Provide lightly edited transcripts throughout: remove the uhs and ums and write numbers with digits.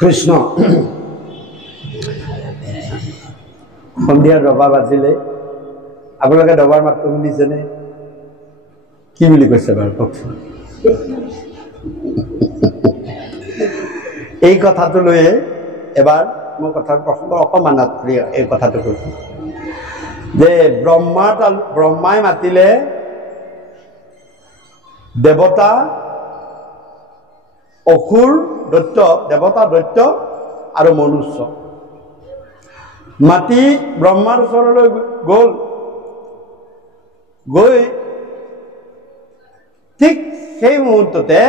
কৃষ্ণ সন্ধিয়াৰ ডবা বাজিলে আপোনালোকে ডবাৰ মাতটো শুনিছেনে? কি বুলি কৈছে বাৰু কওকচোন? এই কথাটো লৈয়ে এবাৰ মই কথাৰ প্ৰসংগ অকণমান এই কথাটো কৈছো যে ব্ৰহ্মাই মাতিলে দেৱতা, অসুৰ, দৈত্য, দেৱতা, দৈত্য আৰু মনুষ্য মাতি ব্ৰহ্মাৰ ওচৰলৈ গৈ ঠিক সেই মুহূৰ্ততে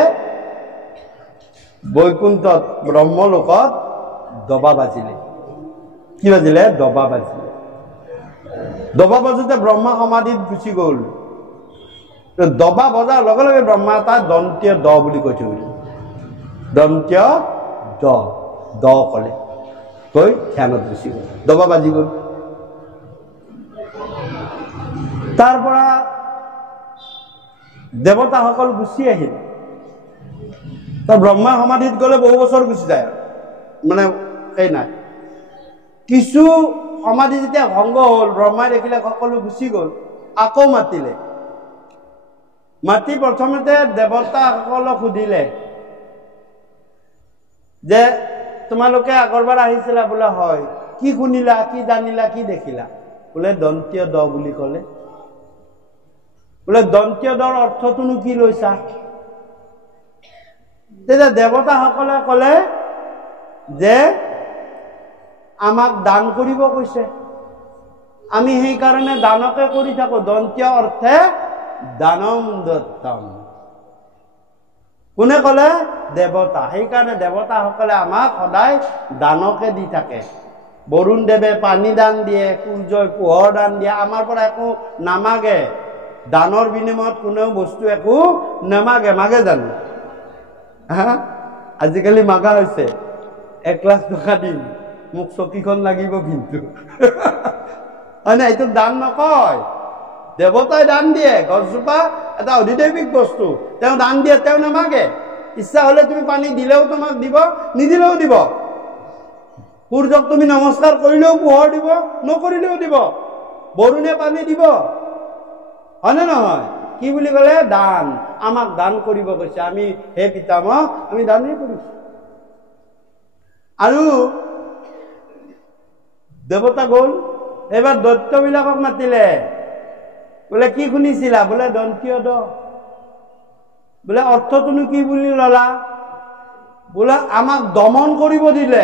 বৈকুণ্ঠত ব্ৰহ্মলোকত দবা বাজিলে। কি বাজিলে? দবা বাজিলে। দবা বাজোতে ব্ৰহ্মা সমাধিত গুচি গ'ল। দবা বজাৰ লগে লগে ব্ৰহ্মা এটা দন্তীয় দ বুলি কৈ থৈ গ'ল। দন্তীয় দ ক'লে কৈ ধ্যানত গুচি গ'ল। দবা বাজি গ'ল। তাৰ পৰা দেৱতাসকল গুচি আহিল। ব্ৰহ্মা সমাধিত গ'লে বহু বছৰ গুচি যায়, মানে সেই নাই। কিছু সমাধি যেতিয়া ভংগ হ'ল, ব্ৰহ্মাই দেখিলে সকলো গুচি গ'ল, আকৌ মাতিলে। মাতি প্ৰথমতে দেৱতাসকলক সুধিলে যে তোমালোকে আগৰবাৰ আহিছিলা বোলে? হয়। কি শুনিলা, কি জানিলা, কি দেখিলা? বোলে দন্তীয় দ বুলি ক'লে। বোলে দন্তীয় দৰ অৰ্থটোনো কি লৈছা? তেতিয়া দেৱতাসকলে ক'লে যে আমাক দান কৰিব কৈছে, আমি সেইকাৰণে দানকে কৰি থাকো। দন্তীয় অৰ্থে দানম দত্তম। কোনে ক'লে? দেৱতা। সেইকাৰণে দেৱতাসকলে আমাক সদায় দানকে দি থাকে। বৰুণ দেৱে পানী দান দিয়ে, সূৰ্যই পোহৰ দান দিয়ে, আমাৰ পৰা একো নামাগে। দানৰ বিনিময়ত কোনেও বস্তু একো নামাগে। মাগে জানো? আজিকালি মাগা হৈছে, 1 লাখ টকা দিম, মোক চকীখন লাগিব কিন্তু। হয় না? এইটো দান নকয়। দেৱতাই দান দিয়ে। গছজোপা এটা অধিদৈৱিক বস্তু, তেওঁ দান দিয়ে, তেওঁ নামাগে। ইচ্ছা হলে তুমি পানী দিলেও তোমাক দিব, নিদিলেও দিব। সূৰ্যক তুমি নমস্কাৰ কৰিলেও পোহৰ দিব, নকৰিলেও দিব। বৰুণে পানী দিব, হয়নে নহয়? কি বুলি ক'লে? দান। আমাক দান কৰিব কৈছে। আমি হে পিতামহ, আমি দানেই কৰিছো। আৰু দেৱতা গ'ল। এইবাৰ দৈত্যবিলাকক মাতিলে। বোলে কি শুনিছিলা? বোলে দন্তীয় দ। বোলে অৰ্থটোনো কি বুলি ললা? বোলে আমাক দমন কৰিব দিলে,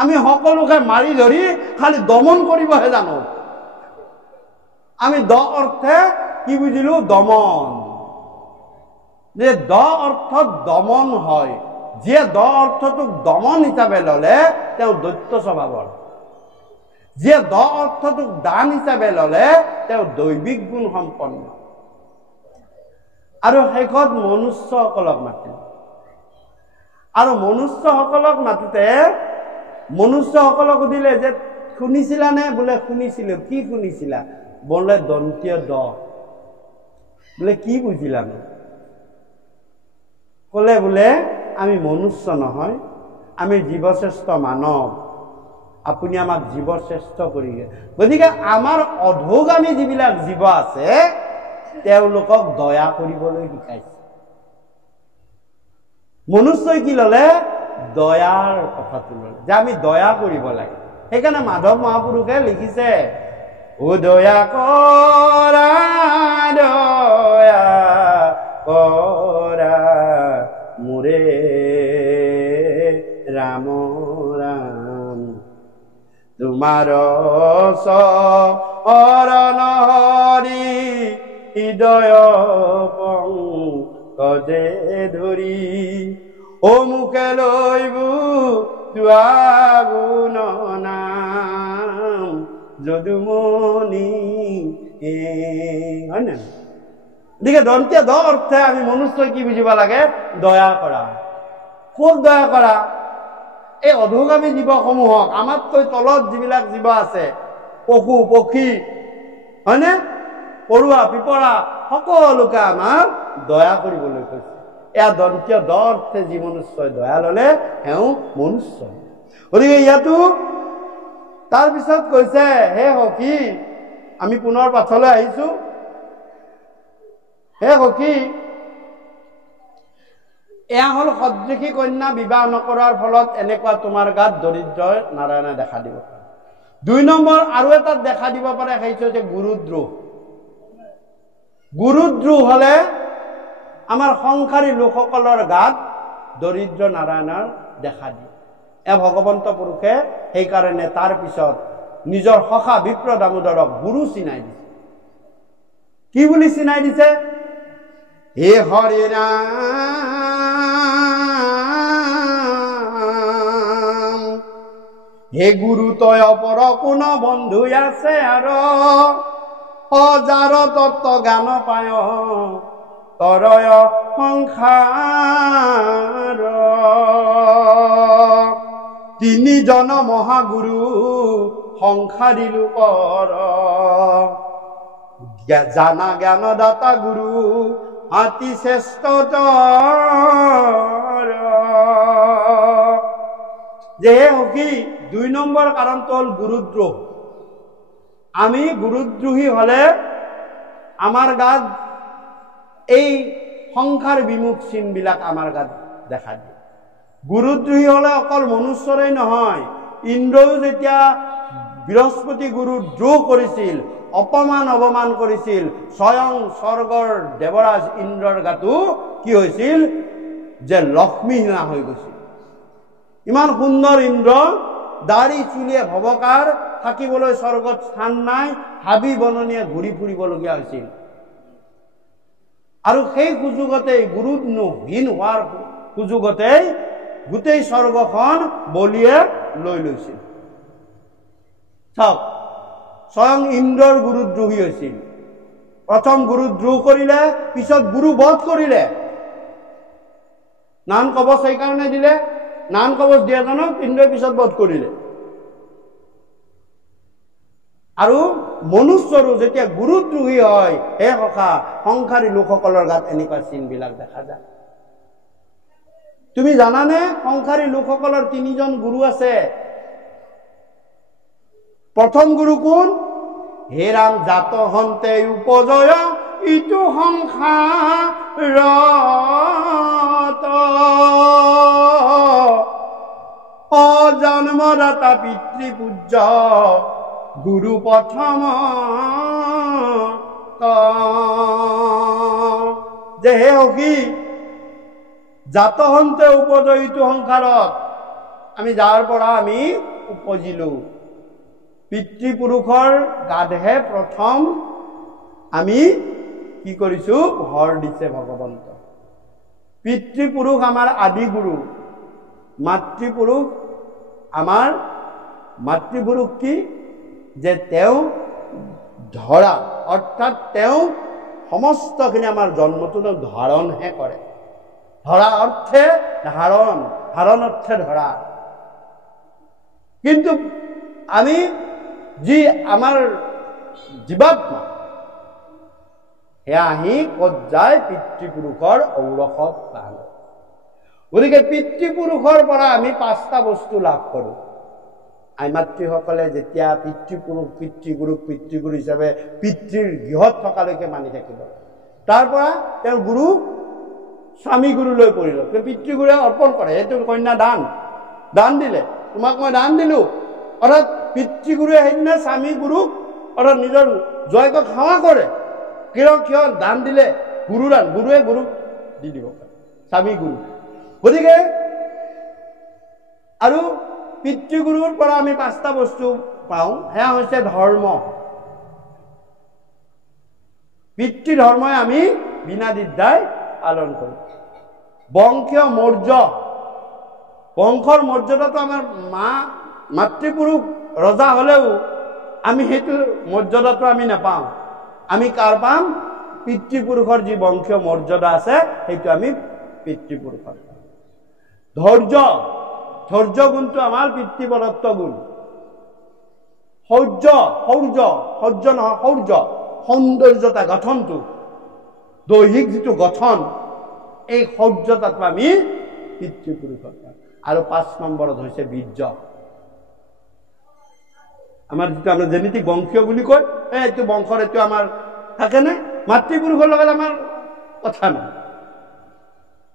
আমি সকলোকে মাৰি ধৰি খালি দমন কৰিবহে জানো। আমি দ অৰ্থে কি বুজিলো? দমন। যে দ অৰ্থত দমন হয়, যিয়ে দ অৰ্থটোক দমন হিচাপে ললে তেওঁ দৈত্য স্বভাৱৰ। যিয়ে দ অৰ্থটোক দান হিচাপে ললে তেওঁ দৈবিক গুণ সম্পন্ন। আৰু শেষত মনুষ্যসকলক মাতিল। আৰু মনুষ্যসকলক মাতোতে মনুষ্যসকলক সুধিলে যে শুনিছিলানে? বোলে শুনিছিলো। কি শুনিছিলা? বোলে দন্তীয় দ। বোলে কি বুজিলানো? ক'লে বোলে আমি মনুষ্য নহয়, আমি জীৱশ্ৰেষ্ঠ মানৱ। আপুনি আমাক জীৱশ্ৰেষ্ঠ কৰি, গতিকে আমাৰ অধোগামী যিবিলাক জীৱ আছে তেওঁলোকক দয়া কৰিবলৈ শিকাইছে। মনুষ্যই কি ললে? দয়াৰ কথাটো ললে, যে আমি দয়া কৰিব লাগে। সেইকাৰণে মাধৱ মহাপুৰুষে লিখিছে, ও দয়া কৰা, দয়া কৰা মোৰে ৰাম ৰাম, তোমাৰ চৰণ হৰি হৃদয় পংকজে ধৰি, ও মুখে লৈবু তোৱা গুণ নাম যদুমণি। হয় না? গতিকে দন্তীয় দ অৰ্থে আমি মনুষ্যই কি বুজিব লাগে? দয়া কৰা। খুব দয়া কৰা। এই অধোগামী জীৱসমূহক, আমাতকৈ তলত যিবিলাক জীৱ আছে, পশু পক্ষী, হয়নে, পৰুৱা পিপৰা, সকলোকে আমাক দয়া কৰিবলৈ কৈছে। এয়া দন্তীয় দ অৰ্থে যি মনুষ্যই দয়া ল'লে এওঁ মনুষ্য। গতিকে ইয়াতো তাৰপিছত কৈছে, হে সখী, আমি পুনৰ পাঠলৈ আহিছো। হে সখী, এয়া হ'ল সদৃশী কন্যা বিবাহ নকৰাৰ ফলত এনেকুৱা তোমাৰ গাত দৰিদ্ৰ নাৰায়ণে দেখা দিব পাৰে। 2 নম্বৰ আৰু এটা দেখা দিব পাৰে, সেইটো হৈছে গুৰুদ্ৰোহ। গুৰুদ্ৰোহ হলে আমাৰ সংসাৰী লোকসকলৰ গাত দৰিদ্ৰ নাৰায়ণৰ দেখা দিয়ে। ভগৱন্ত পুৰুষে সেইকাৰণে তাৰ পিছত নিজৰ সখা বিপ্ৰ দামোদৰক গুৰু চিনাই দিছে। কি বুলি চিনাই দিছে? হে হৰি ৰাম, হে গুৰু তয় অপৰ কোন বন্ধু আছে আৰু যাৰ তত্ত্ব জ্ঞান পায় তৰয় সংসাৰ। 3 জন মহাগুৰু সংসাৰী লোকৰ জানা জ্ঞান দাতা গুৰু অতি শ্ৰেষ্ঠতৰ। যে সখী, 2 নম্বৰ কাৰণটো হ'ল গুৰুদ্ৰোহ। আমি গুৰুদ্ৰোহী হলে আমাৰ গাত এই সংসাৰ বিমুখ চিনবিলাক আমাৰ গাত দেখা দিয়ে। গুৰুদ্ৰোহী হলে অকল মনুষ্যৰে নহয়, ইন্দ্ৰও যেতিয়া বৃহস্পতি গুৰু দ্ৰোহ কৰিছিল, অপমান অৱমান কৰিছিল, স্বয়ং স্বৰ্গৰ দেৱৰাজ ইন্দ্ৰৰ গাতো কি হৈছিল? যে লক্ষ্মীহীনা হৈ গৈছিল। ইমান সুন্দৰ ইন্দ্ৰ, দাড়ি চুলিয়ে ভৱকাৰ, থাকিবলৈ স্বৰ্গত স্থান নাই, হাবি বননীয়ে ঘূৰি ফুৰিবলগীয়া হৈছিল। আৰু সেই সুযোগতেই গুৰুহীন হোৱাৰ সুযোগতেই গোটেই স্বৰ্গখন বলিয়ে লৈ লৈছিল। চাওক, স্বয়ং ইন্দ্ৰৰ গুৰুদ্ৰোহী হৈছিল। প্ৰথম গুৰুদ্ৰোহ কৰিলে, পিছত গুৰু বধ কৰিলে। নান কবচ সেইকাৰণে দিলে, নান কবচ দিয়াজনক ইন্দ্ৰই পিছত বধ কৰিলে। আৰু মনুষ্যৰো যেতিয়া গুৰুদ্ৰোহী হয়, হে সখা, সংসাৰী লোকসকলৰ গাত এনেকুৱা চিনবিলাক দেখা যায়। তুমি জানানে সংসাৰী লোকসকলৰ 3 জন গুৰু আছে? প্ৰথম গুৰু কোন? হে ৰাম, জাত হন্তে উপজয় ইটো সংসাৰত অজন্মদাতা পিতৃপূজ্য গুৰু প্ৰথম। যে হে সখী, জাতহন্তে উপজয়িত সংসাৰত, আমি যাৰ পৰা আমি উপজিলো, পিতৃপুৰুষৰ গাতহে প্ৰথম আমি কি কৰিছো? ভৰ দিছে ভগৱন্ত। পিতৃপুৰুষ আমাৰ আদি গুৰু, মাতৃপুৰুষ আমাৰ মাতৃপুৰুষ কি? যে তেওঁ ধৰা, অৰ্থাৎ তেওঁ সমস্তখিনি আমাৰ জন্মটো ধাৰণহে কৰে। ধৰা অৰ্থে ধাৰণ, ধাৰণ অৰ্থে ধৰা। কিন্তু আমি যি আমাৰ জীৱাত্মা, সেয়া আহি ক'ত যায়? পিতৃপুৰুষৰ ঔৰসত পায়। গতিকে পিতৃপুৰুষৰ পৰা আমি 5টা বস্তু লাভ কৰোঁ। আই মাতৃসকলে যেতিয়া পিতৃপুৰুষ, পিতৃগুৰুক পিতৃগুৰু হিচাপে পিতৃৰ গৃহত থকালৈকে মানি থাকিব, তাৰ পৰা তেওঁৰ গুৰু স্বামী গুৰুলৈ পৰিল। পিতৃগুৰুৱে অৰ্পণ কৰে, সেইটো কন্যা দান, দান দিলে, তোমাক মই দান দিলো। অৰ্থাৎ পিতৃগুৰুৱে সেইদিনা স্বামী গুৰুক অৰ্থাৎ নিজৰ জয়কক সেৱা কৰে। কিয় দান দিলে? গুৰু দান, গুৰুৱে গুৰুক দি দিব পাৰে, স্বামী গুৰু। গতিকে আৰু পিতৃগুৰুৰ পৰা আমি 5টা বস্তু পাওঁ। সেয়া হৈছে ধৰ্ম। পিতৃ ধৰ্মই আমি বিনা দ্বিধাই পালন কৰোঁ। বংশীয় মৌৰ্য, বংশৰ মৰ্যাদাটো আমাৰ মাতৃপুৰুষ ৰজা হলেও আমি সেইটো মৰ্যাদাটো আমি নাপাওঁ। আমি কাৰ পাম? পিতৃপুৰুষৰ যি বংশীয় মৰ্যাদা আছে সেইটো আমি পিতৃপুৰুষৰ। ধৈৰ্য, ধৈৰ্য গুণটো আমাৰ পিতৃপ্ৰদত্ত গুণ। শৌৰ্য, শৌৰ্য, শৌৰ্য নহয় শৌৰ্য, সৌন্দৰ্যতা, গঠনটো, দৈহিক যিটো গঠন, এই শৌৰ্যতাটো আমি পিতৃপুৰুষৰ আৰু 5 নম্বৰত হৈছে বীৰ্য আমাৰ যেটো আমৰা জেনেটিক বংশীয় বুলি কয় এইটো বংশৰ এইটো আমাৰ থাকে না মাতৃপুৰুষৰ লগত আমাৰ কথা নাই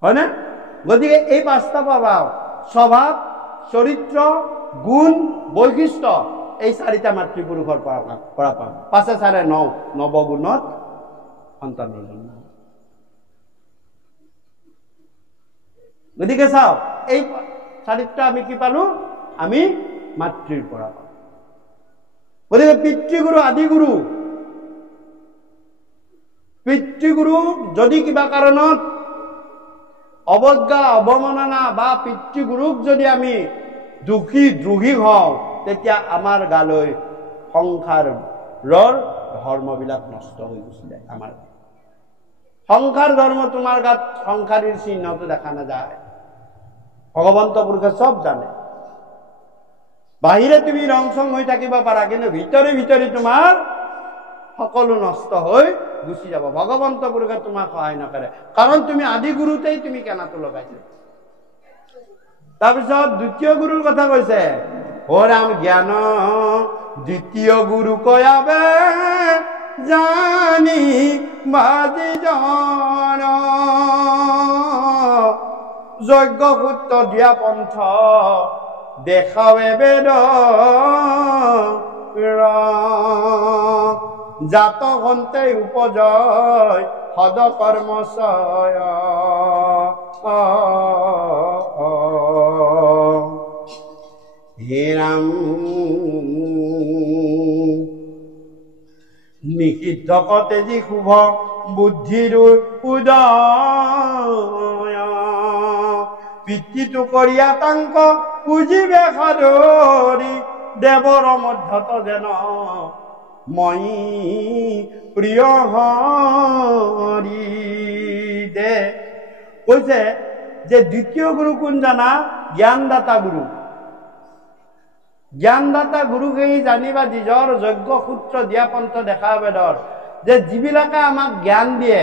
হয় না গতিকে এই 5টা পাবা স্বভাৱ চৰিত্ৰ গুণ বৈশিষ্ট্য এই 4টা মাতৃপুৰুষৰ পৰা পাম 5 4 9 নৱগুণত সন্তানৰ জন্ম গতিকে চাও এই 4টা আমি কি পালো আমি মাতৃৰ পৰা পালো গতিকে পিতৃগুৰু পিতৃগুৰু যদি কিবা কাৰণত অৱজ্ঞা অৱমাননা বা পিতৃগুৰুক যদি আমি দ্ৰোহী হওঁ তেতিয়া আমাৰ গালৈ সংসাৰৰ ধৰ্মবিলাক নষ্ট হৈ গুচি যায় আমাৰ সংসাৰ ধৰ্ম তোমাৰ গাত সংসাৰীৰ চিহ্নটো দেখা নাযায় ভগৱন্ত পুৰুষে সব জানে বাহিৰে তুমি ৰংচং হৈ থাকিব পাৰা কিন্তু ভিতৰি তোমাৰ সকলো নষ্ট হৈ গুচি যাব ভগৱন্ত পুৰুষে তোমাক সহায় নকৰে কাৰণ তুমি আদি গুৰুতেই তুমি কেনাটো লগাইছা তাৰপিছত দ্বিতীয় গুৰুৰ কথা কৈছে ও ৰাম জ্ঞান দ্বিতীয় গুৰু কয়াবে জানি বাজি জন যজ্ঞ সূত্ৰ দিয়া পন্থ দেখাৱে বেদ জাত হন্তে উপজয় সদ কৰ্মচয় হে ৰাম নিষিদ্ধ কতেজি শুভ বুদ্ধিৰ উদয় পিতৃটো কৰিয়া তাংক পুজিবে সাদৰি দেৱৰ মধ্যত যেন মই প্ৰিয় হৰি দে কৈছে যে দ্বিতীয় গুৰু কোন জানা জ্ঞানদাতা গুৰুকেই জানিবা নিজৰ যজ্ঞ সূত্ৰ দিয়া পন্থ দেখা বেদৰ যে যিবিলাকে আমাক জ্ঞান দিয়ে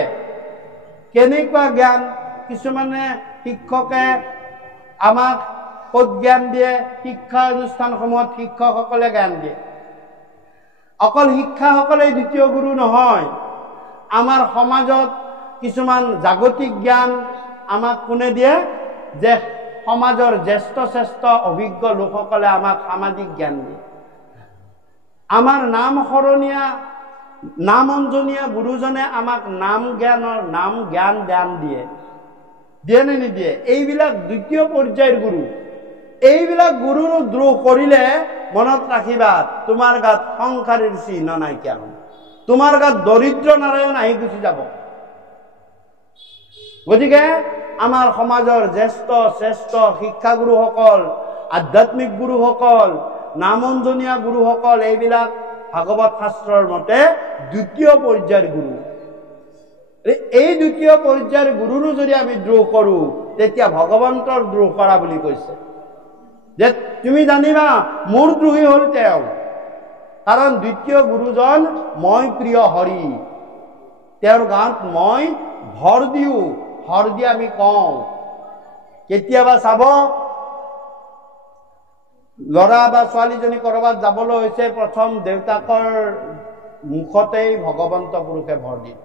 কেনেকুৱা জ্ঞান কিছুমানে শিক্ষকে আমাক ক'ত জ্ঞান দিয়ে শিক্ষা অনুষ্ঠানসমূহত শিক্ষকসকলে জ্ঞান দিয়ে অকল শিক্ষাসকলে দ্বিতীয় গুৰু নহয় আমাৰ সমাজত কিছুমান জাগতিক জ্ঞান আমাক কোনে দিয়ে যে সমাজৰ জ্যেষ্ঠ শ্ৰেষ্ঠ অভিজ্ঞ লোকসকলে আমাক সামাজিক জ্ঞান দিয়ে আমাৰ নাম সৰণীয়া নাম অঞ্জনীয়া গুৰুজনে আমাক নাম জ্ঞান দিয়ে নে নিদিয়ে এইবিলাক দ্বিতীয় পৰ্যায়ৰ গুৰু এইবিলাক গুৰুৰ দ্ৰোহ কৰিলে মনত ৰাখিবা তোমাৰ গাত সংসাৰীৰ চিহ্ন নাইকিয়া হ'ব তোমাৰ গাত দৰিদ্ৰ নাৰায়ণ আহি গুচি যাব গতিকে আমাৰ সমাজৰ জ্যেষ্ঠ শ্ৰেষ্ঠ শিক্ষাগুৰুসকল আধ্যাত্মিক গুৰুসকল নামঞ্জনীয়া গুৰুসকল এইবিলাক ভাগৱত শাস্ত্ৰৰ মতে দ্বিতীয় পৰ্যায়ৰ গুৰু এই দ্বিতীয় পৰ্যায়ৰ গুৰুৰো যদি আমি দ্ৰোহ কৰো তেতিয়া ভগৱন্তৰ দ্ৰোহ কৰা বুলি কৈছে যে তুমি জানিবা মোৰ দ্ৰোহী হ'ল তেওঁ কাৰণ দ্বিতীয় গুৰুজন মই প্ৰিয় হৰি তেওঁৰ গাত মই ভৰ দি আমি কওঁ কেতিয়াবা চাব ল'ৰা বা ছোৱালীজনী কৰবাত যাবলৈ হৈছে প্ৰথম দেউতাকৰ মুখতেই ভগৱন্ত পুৰুষে ভৰ দিয়ে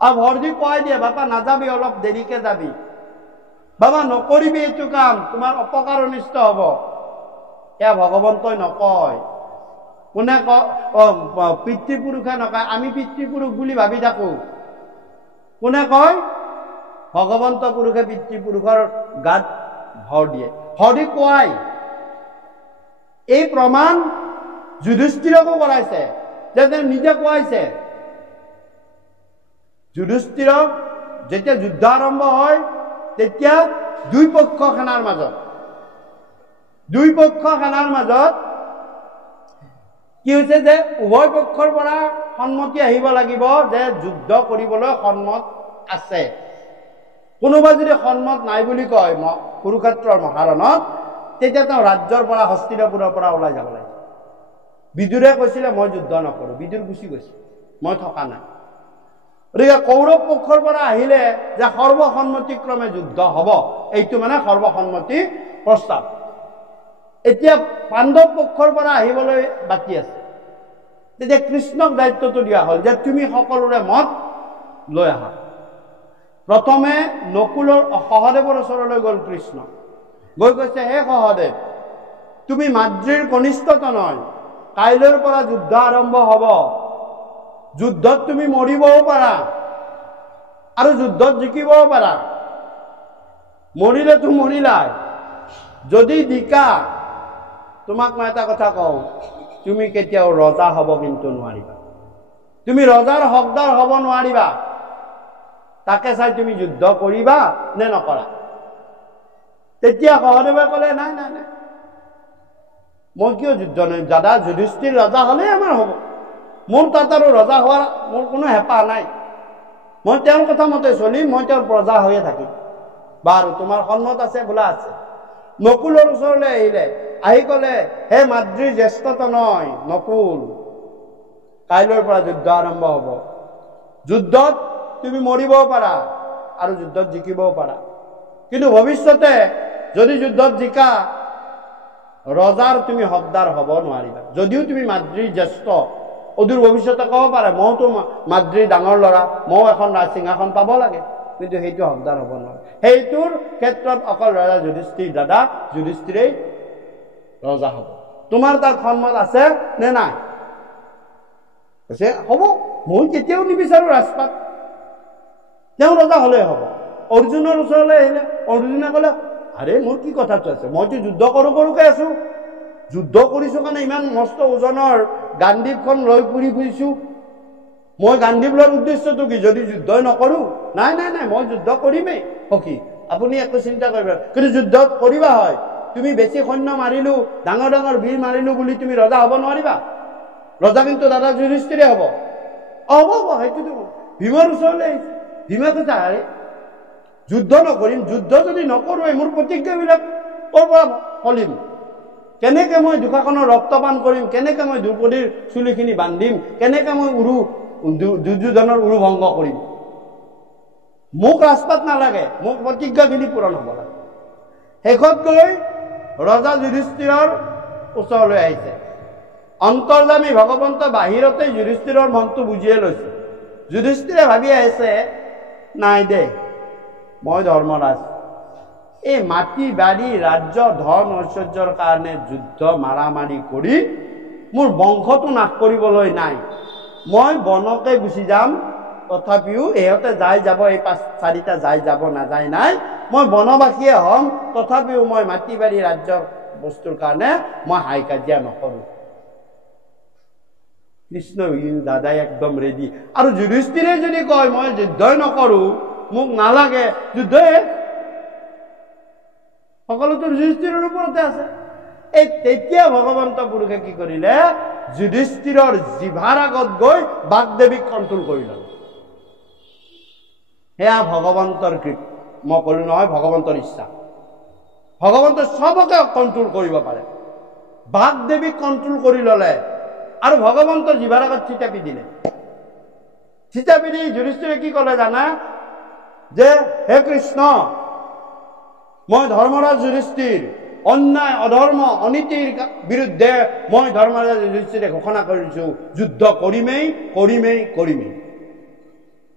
আৰু ভৰ দি কৈ দিয়ে বাবা নাযাবি অলপ দেৰিকে যাবি বাবা নকৰিবি এইটো কাম তোমাৰ অপকাৰ অনিষ্ট হ'ব এয়া ভগৱন্তই নকয় কোনে পিতৃপুৰুষে নকয় আমি পিতৃপুৰুষ বুলি ভাবি থাকো কোনে কয় ভগৱন্ত পুৰুষে পিতৃপুৰুষৰ গাত ভৰ দিয়ে ভৰ দি কোৱাই এই প্ৰমাণ যুধিষ্ঠিৰকো কৰাইছে যে নিজে কোৱাইছে যুধিষ্ঠিৰক যেতিয়া যুদ্ধ আৰম্ভ হয় তেতিয়া দুই পক্ষ সেনাৰ মাজত কি হৈছে যে উভয় পক্ষৰ পৰা সন্মতি আহিব লাগিব যে যুদ্ধ কৰিবলৈ সন্মত আছে কোনোবা যদি সন্মত নাই বুলি কয় কুৰুক্ষেত্ৰৰ মহাৰণত তেতিয়া তেওঁ ৰাজ্যৰ পৰা হস্তিনাপুৰৰ পৰা ওলাই যাব লাগে বিদুৰে কৈছিলে মই যুদ্ধ নকৰো বিদুৰ গুচি গৈছে মই থকা নাই গতিকে কৌৰৱ পক্ষৰ পৰা আহিলে যে সৰ্বসন্মতিক্ৰমে যুদ্ধ হ'ব, এইটো মানে সৰ্বসন্মতি প্ৰস্তাৱ। এতিয়া পাণ্ডৱ পক্ষৰ পৰা আহিবলৈ বাকী আছে। তেতিয়া কৃষ্ণক দায়িত্বটো দিয়া হ'ল যে তুমি সকলোৰে মত লৈ আহা। প্ৰথমে নকুলৰ সহদেৱৰ ওচৰলৈ গ'ল কৃষ্ণ, গৈ কৈছে, হে সহদেৱ, তুমি মাদ্ৰীৰ কনিষ্ঠতা নহয়, কাইলৈৰ পৰা যুদ্ধ আৰম্ভ হ'ব। যুদ্ধত তুমি মৰিবও পাৰা আৰু যুদ্ধত জিকিবও পাৰা। মৰিলেতো মৰিলাই, যদি জিকা, তোমাক মই এটা কথা কওঁ, তুমি কেতিয়াও ৰজা হ'ব কিন্তু নোৱাৰিবা। তুমি ৰজাৰ হকদাৰ হ'ব নোৱাৰিবা। তাকে চাই তুমি যুদ্ধ কৰিবা নে নকৰা। তেতিয়া সহদেৱে ক'লে, নাই নাই নাই, মই কিয় যুদ্ধ নৰিম, দাদা যুধিষ্ঠিৰ ৰজা হ'লেই আমাৰ হ'ব। মোৰ তাত আৰু ৰজা হোৱাৰ মোৰ কোনো হেঁপাহ নাই। মই তেওঁৰ কথা মতে চলিম, মই তেওঁৰ প্ৰজা হৈয়ে থাকিম। বাৰু তোমাৰ সন্মত আছে বোলা আছে। নকুলৰ ওচৰলৈ আহিলে, আহি ক'লে, হে মাদ্ৰীৰ জ্যেষ্ঠতা নহয় নকুল, কাইলৈৰ পৰা যুদ্ধ আৰম্ভ হ'ব। যুদ্ধত তুমি মৰিবও পাৰা আৰু যুদ্ধত জিকিবও পাৰা, কিন্তু ভৱিষ্যতে যদি যুদ্ধত জিকা, ৰজাৰ তুমি হকদাৰ হ'ব নোৱাৰিবা। যদিও তুমি মাদ্ৰীৰ জ্যেষ্ঠ, অদূৰ ভৱিষ্যতে ক'ব পাৰে মইতো মাদ্ৰীৰ ডাঙৰ ল'ৰা, মইও এখন ৰাজসিংহাসন পাব লাগে, কিন্তু সেইটো হকদাৰ হ'ব নোৱাৰে। সেইটোৰ ক্ষেত্ৰত অকল ৰজা যুধিষ্ঠিৰ, দাদা যুধিষ্ঠিৰেই ৰজা হ'ব। তোমাৰ তাত সন্মত আছে নে নাই? কৈছে, হ'ব, মই কেতিয়াও নিবিচাৰো ৰাজপাট, তেওঁ ৰজা হ'লেই হ'ব। অৰ্জুনৰ ওচৰলৈ আহিলে, অৰ্জুনে ক'লে, আৰে মোৰ কি কথাটো আছে, মইতো যুদ্ধ কৰোঁকৈ আছো, যুদ্ধ কৰিছো কাৰণে ইমান মস্ত ওজনৰ গাণ্ডীৱখন লৈ ফুৰিছো। মই গাণ্ডীৱ লোৱাৰ উদ্দেশ্যটো কি, যদি যুদ্ধই নকৰো? নাই নাই নাই, মই যুদ্ধ কৰিমেই সখী, আপুনি একো চিন্তা কৰিব। কিন্তু যুদ্ধ কৰিবা হয়, তুমি বেছি সৈন্য মাৰিলো, ডাঙৰ ডাঙৰ বীৰ মাৰিলো বুলি তুমি ৰজা হ'ব নোৱাৰিবা। ৰজা কিন্তু দাদা যুধিষ্ঠিৰে হ'ব। হ'ব হ'ব, সেইটোতো ভীমৰ ওচৰলৈ আহিছে। ভীমে কৈছে, আৰে যুদ্ধ নকৰিম, যুদ্ধ যদি নকৰোৱে মোৰ প্ৰতিজ্ঞাবিলাক ক'ৰ পৰা ফলিম? কেনেকে মই দুশাখনৰ ৰক্তপান কৰিম? কেনেকে মই দ্ৰৌপদীৰ চুলিখিনি বান্ধিম? কেনেকে মই দুৰ্যোধনৰ উৰু ভংগ কৰিম? মোক ৰাজপাট নালাগে, মোক প্ৰতিজ্ঞাখিনি পূৰণ হ'ব লাগে। শেষত গৈ ৰজা যুধিষ্ঠিৰৰ ওচৰলৈ আহিছে। অন্তৰ্যামী ভগৱন্ত বাহিৰতে যুধিষ্ঠিৰৰ মনটো বুজিয়ে লৈছে। যুধিষ্ঠিৰে ভাবি আহিছে, নাই দে, মই ধৰ্মৰাজ, এই মাটি বাৰী ৰাজ্য ধন ঐশ্বৰ্যৰ কাৰণে যুদ্ধ মাৰামাৰি কৰি মোৰ বংশটো নাশ কৰিবলৈ নাই। মই বনকে গুচি যাম, তথাপিও ইহঁতে যাই যাব, এই 4টা যাই যাব, নাযায় নাই, মই বনবাসীয়ে হ'ম, তথাপিও মই মাটি বাৰী ৰাজ্যৰ বস্তুৰ কাৰণে মই হাই কাজিয়া নকৰো। কৃষ্ণ দাদাই একদম ৰেডি। আৰু যুধিষ্ঠিৰে যদি কয় মই যুদ্ধই নকৰো, মোক নালাগে, যুদ্ধই সকলোতো যুধিষ্ঠিৰৰ ওপৰতে আছে। এই তেতিয়া ভগৱন্ত পুৰুষে কি কৰিলে, যুধিষ্ঠিৰৰ জিভাৰ আগত গৈ বাগদেৱীক কণ্ট্ৰোল কৰি ল'লে। সেয়া ভগৱন্তৰ কৃপা। মই ক'লো নহয়, ভগৱন্তৰ ইচ্ছা। ভগৱন্ত চবকে কণ্ট্ৰোল কৰিব পাৰে। বাগদেৱীক কণ্ট্ৰোল কৰি ল'লে আৰু ভগৱন্তৰ জিভাৰ আগত থিতাপি দিলে। থিতাপি দি যুধিষ্ঠিৰে কি ক'লে জানা, যে হে কৃষ্ণ, মই ধৰ্মৰাজ যুধিষ্ঠিৰ, অন্যায় অধৰ্ম অনীতিৰ বিৰুদ্ধে মই ধৰ্মৰাজ যুধিষ্ঠিৰে ঘোষণা কৰিছো, যুদ্ধ কৰিমেই কৰিমেই কৰিমেই।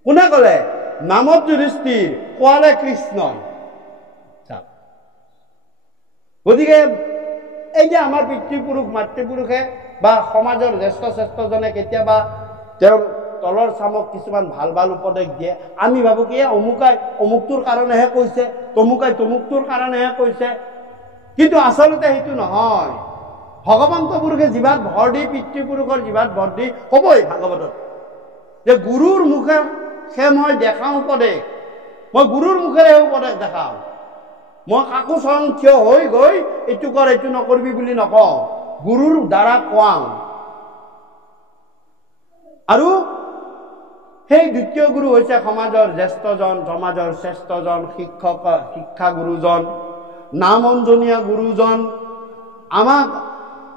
কোনে ক'লে? নামত যুধিষ্ঠিৰ, কোৱালে কৃষ্ণই। গতিকে এই যে আমাৰ পিতৃপুৰুষ মাতৃপুৰুষে বা সমাজৰ জ্যেষ্ঠ শ্ৰেষ্ঠজনে কেতিয়াবা তেওঁৰ তলৰ চামক কিছুমান ভাল ভাল উপদেশ দিয়ে, আমি ভাবো কি অমুকাই অমুকটোৰ কাৰণেহে কৈছে, তমুকাই তমুকটোৰ কাৰণেহে কৈছে, কিন্তু আচলতে সেইটো নহয়। ভগৱন্ত পুৰুষে জিভাত ভৰ দি, পিতৃপুৰুষৰ জিভাত ভৰ দি ক'বই ভাগৱতত যে গুৰুৰ মুখে মই দেখাওঁ উপদেশ, মই গুৰুৰ মুখেৰে উপদেশ দেখাওঁ, মই কাকো স্বয়ং থিয় হৈ গৈ এইটো কৰ এইটো নকৰিবি বুলি নকওঁ, গুৰুৰ দ্বাৰা কোৱাওঁ। আৰু সেই দ্বিতীয় গুৰু হৈছে সমাজৰ জ্যেষ্ঠজন, সমাজৰ শ্ৰেষ্ঠজন, শিক্ষক শিক্ষা গুৰুজন, নাম অঞ্জনীয়া গুৰুজন,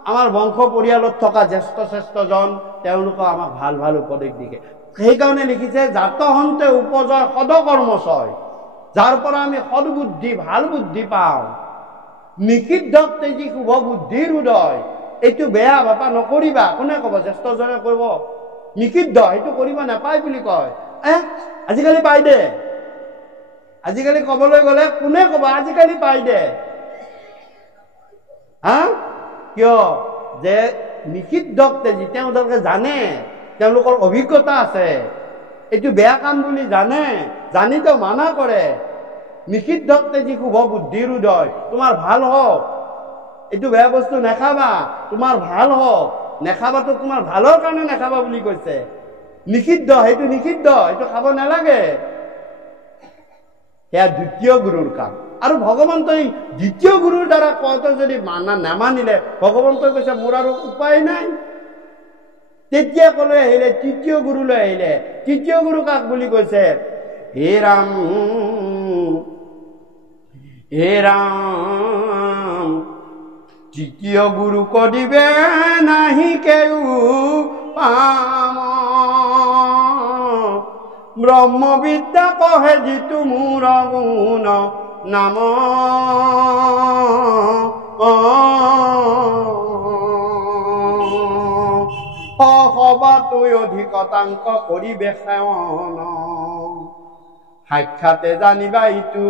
আমাৰ বংশ পৰিয়ালত থকা জ্যেষ্ঠ শ্ৰেষ্ঠজন, তেওঁলোকক আমাক ভাল ভাল উপদেশ দিয়ে। সেইকাৰণে লিখিছে জাত হন্তে উপজয় সদকৰ্মচয়, যাৰ পৰা আমি সদবুদ্ধি ভাল বুদ্ধি পাওঁ। নিষিদ্ধক তেজি শুভ বুদ্ধিৰ উদয়, এইটো বেয়া বাপা নকৰিবা। কোনে ক'ব? জ্যেষ্ঠজনে কৰিব নিষিদ্ধ, সেইটো কৰিব নাপায় বুলি কয়। আজিকালি পাই দে, আজিকালি ক'বলৈ গ'লে কোনে ক'ব আজিকালি পাই দে। কিয়? যে নিষিদ্ধক তেজি, তেওঁলোকে জানে, তেওঁলোকৰ অভিজ্ঞতা আছে, এইটো বেয়া কাম বুলি জানে, জানিতো মানা কৰে। নিষিদ্ধক তেজি শুভ বুদ্ধিৰ উদয়, তোমাৰ ভাল হওক, এইটো বেয়া বস্তু নাখাবা, তোমাৰ ভাল হওক। নাখাবাতো তোমাৰ ভালৰ কাৰণে নাখাবা বুলি কৈছে। নিষিদ্ধ, সেইটো নিষিদ্ধ, এইটো খাব নালাগে। সেয়া দ্বিতীয় গুৰুৰ কাম। আৰু ভগৱন্তই দ্বিতীয় গুৰুৰ দ্বাৰা কওঁতে যদি নামানিলে, ভগৱন্তই কৈছে মোৰ আৰু উপায় নাই। তেতিয়া কলৈ আহিলে? তৃতীয় গুৰুলৈ আহিলে। তৃতীয় গুৰু কাক বুলি কৈছে? হে ৰাম, হে ৰাম, তৃতীয় গুৰু কদিবে নাহি কেউ পাম, ব্ৰহ্মবিদ্যা কহে যিটো মোৰ গুণ নাম, সবাতোই অধিকতাংক কৰিবে সেৱন, সাক্ষাতে জানিবা ইটো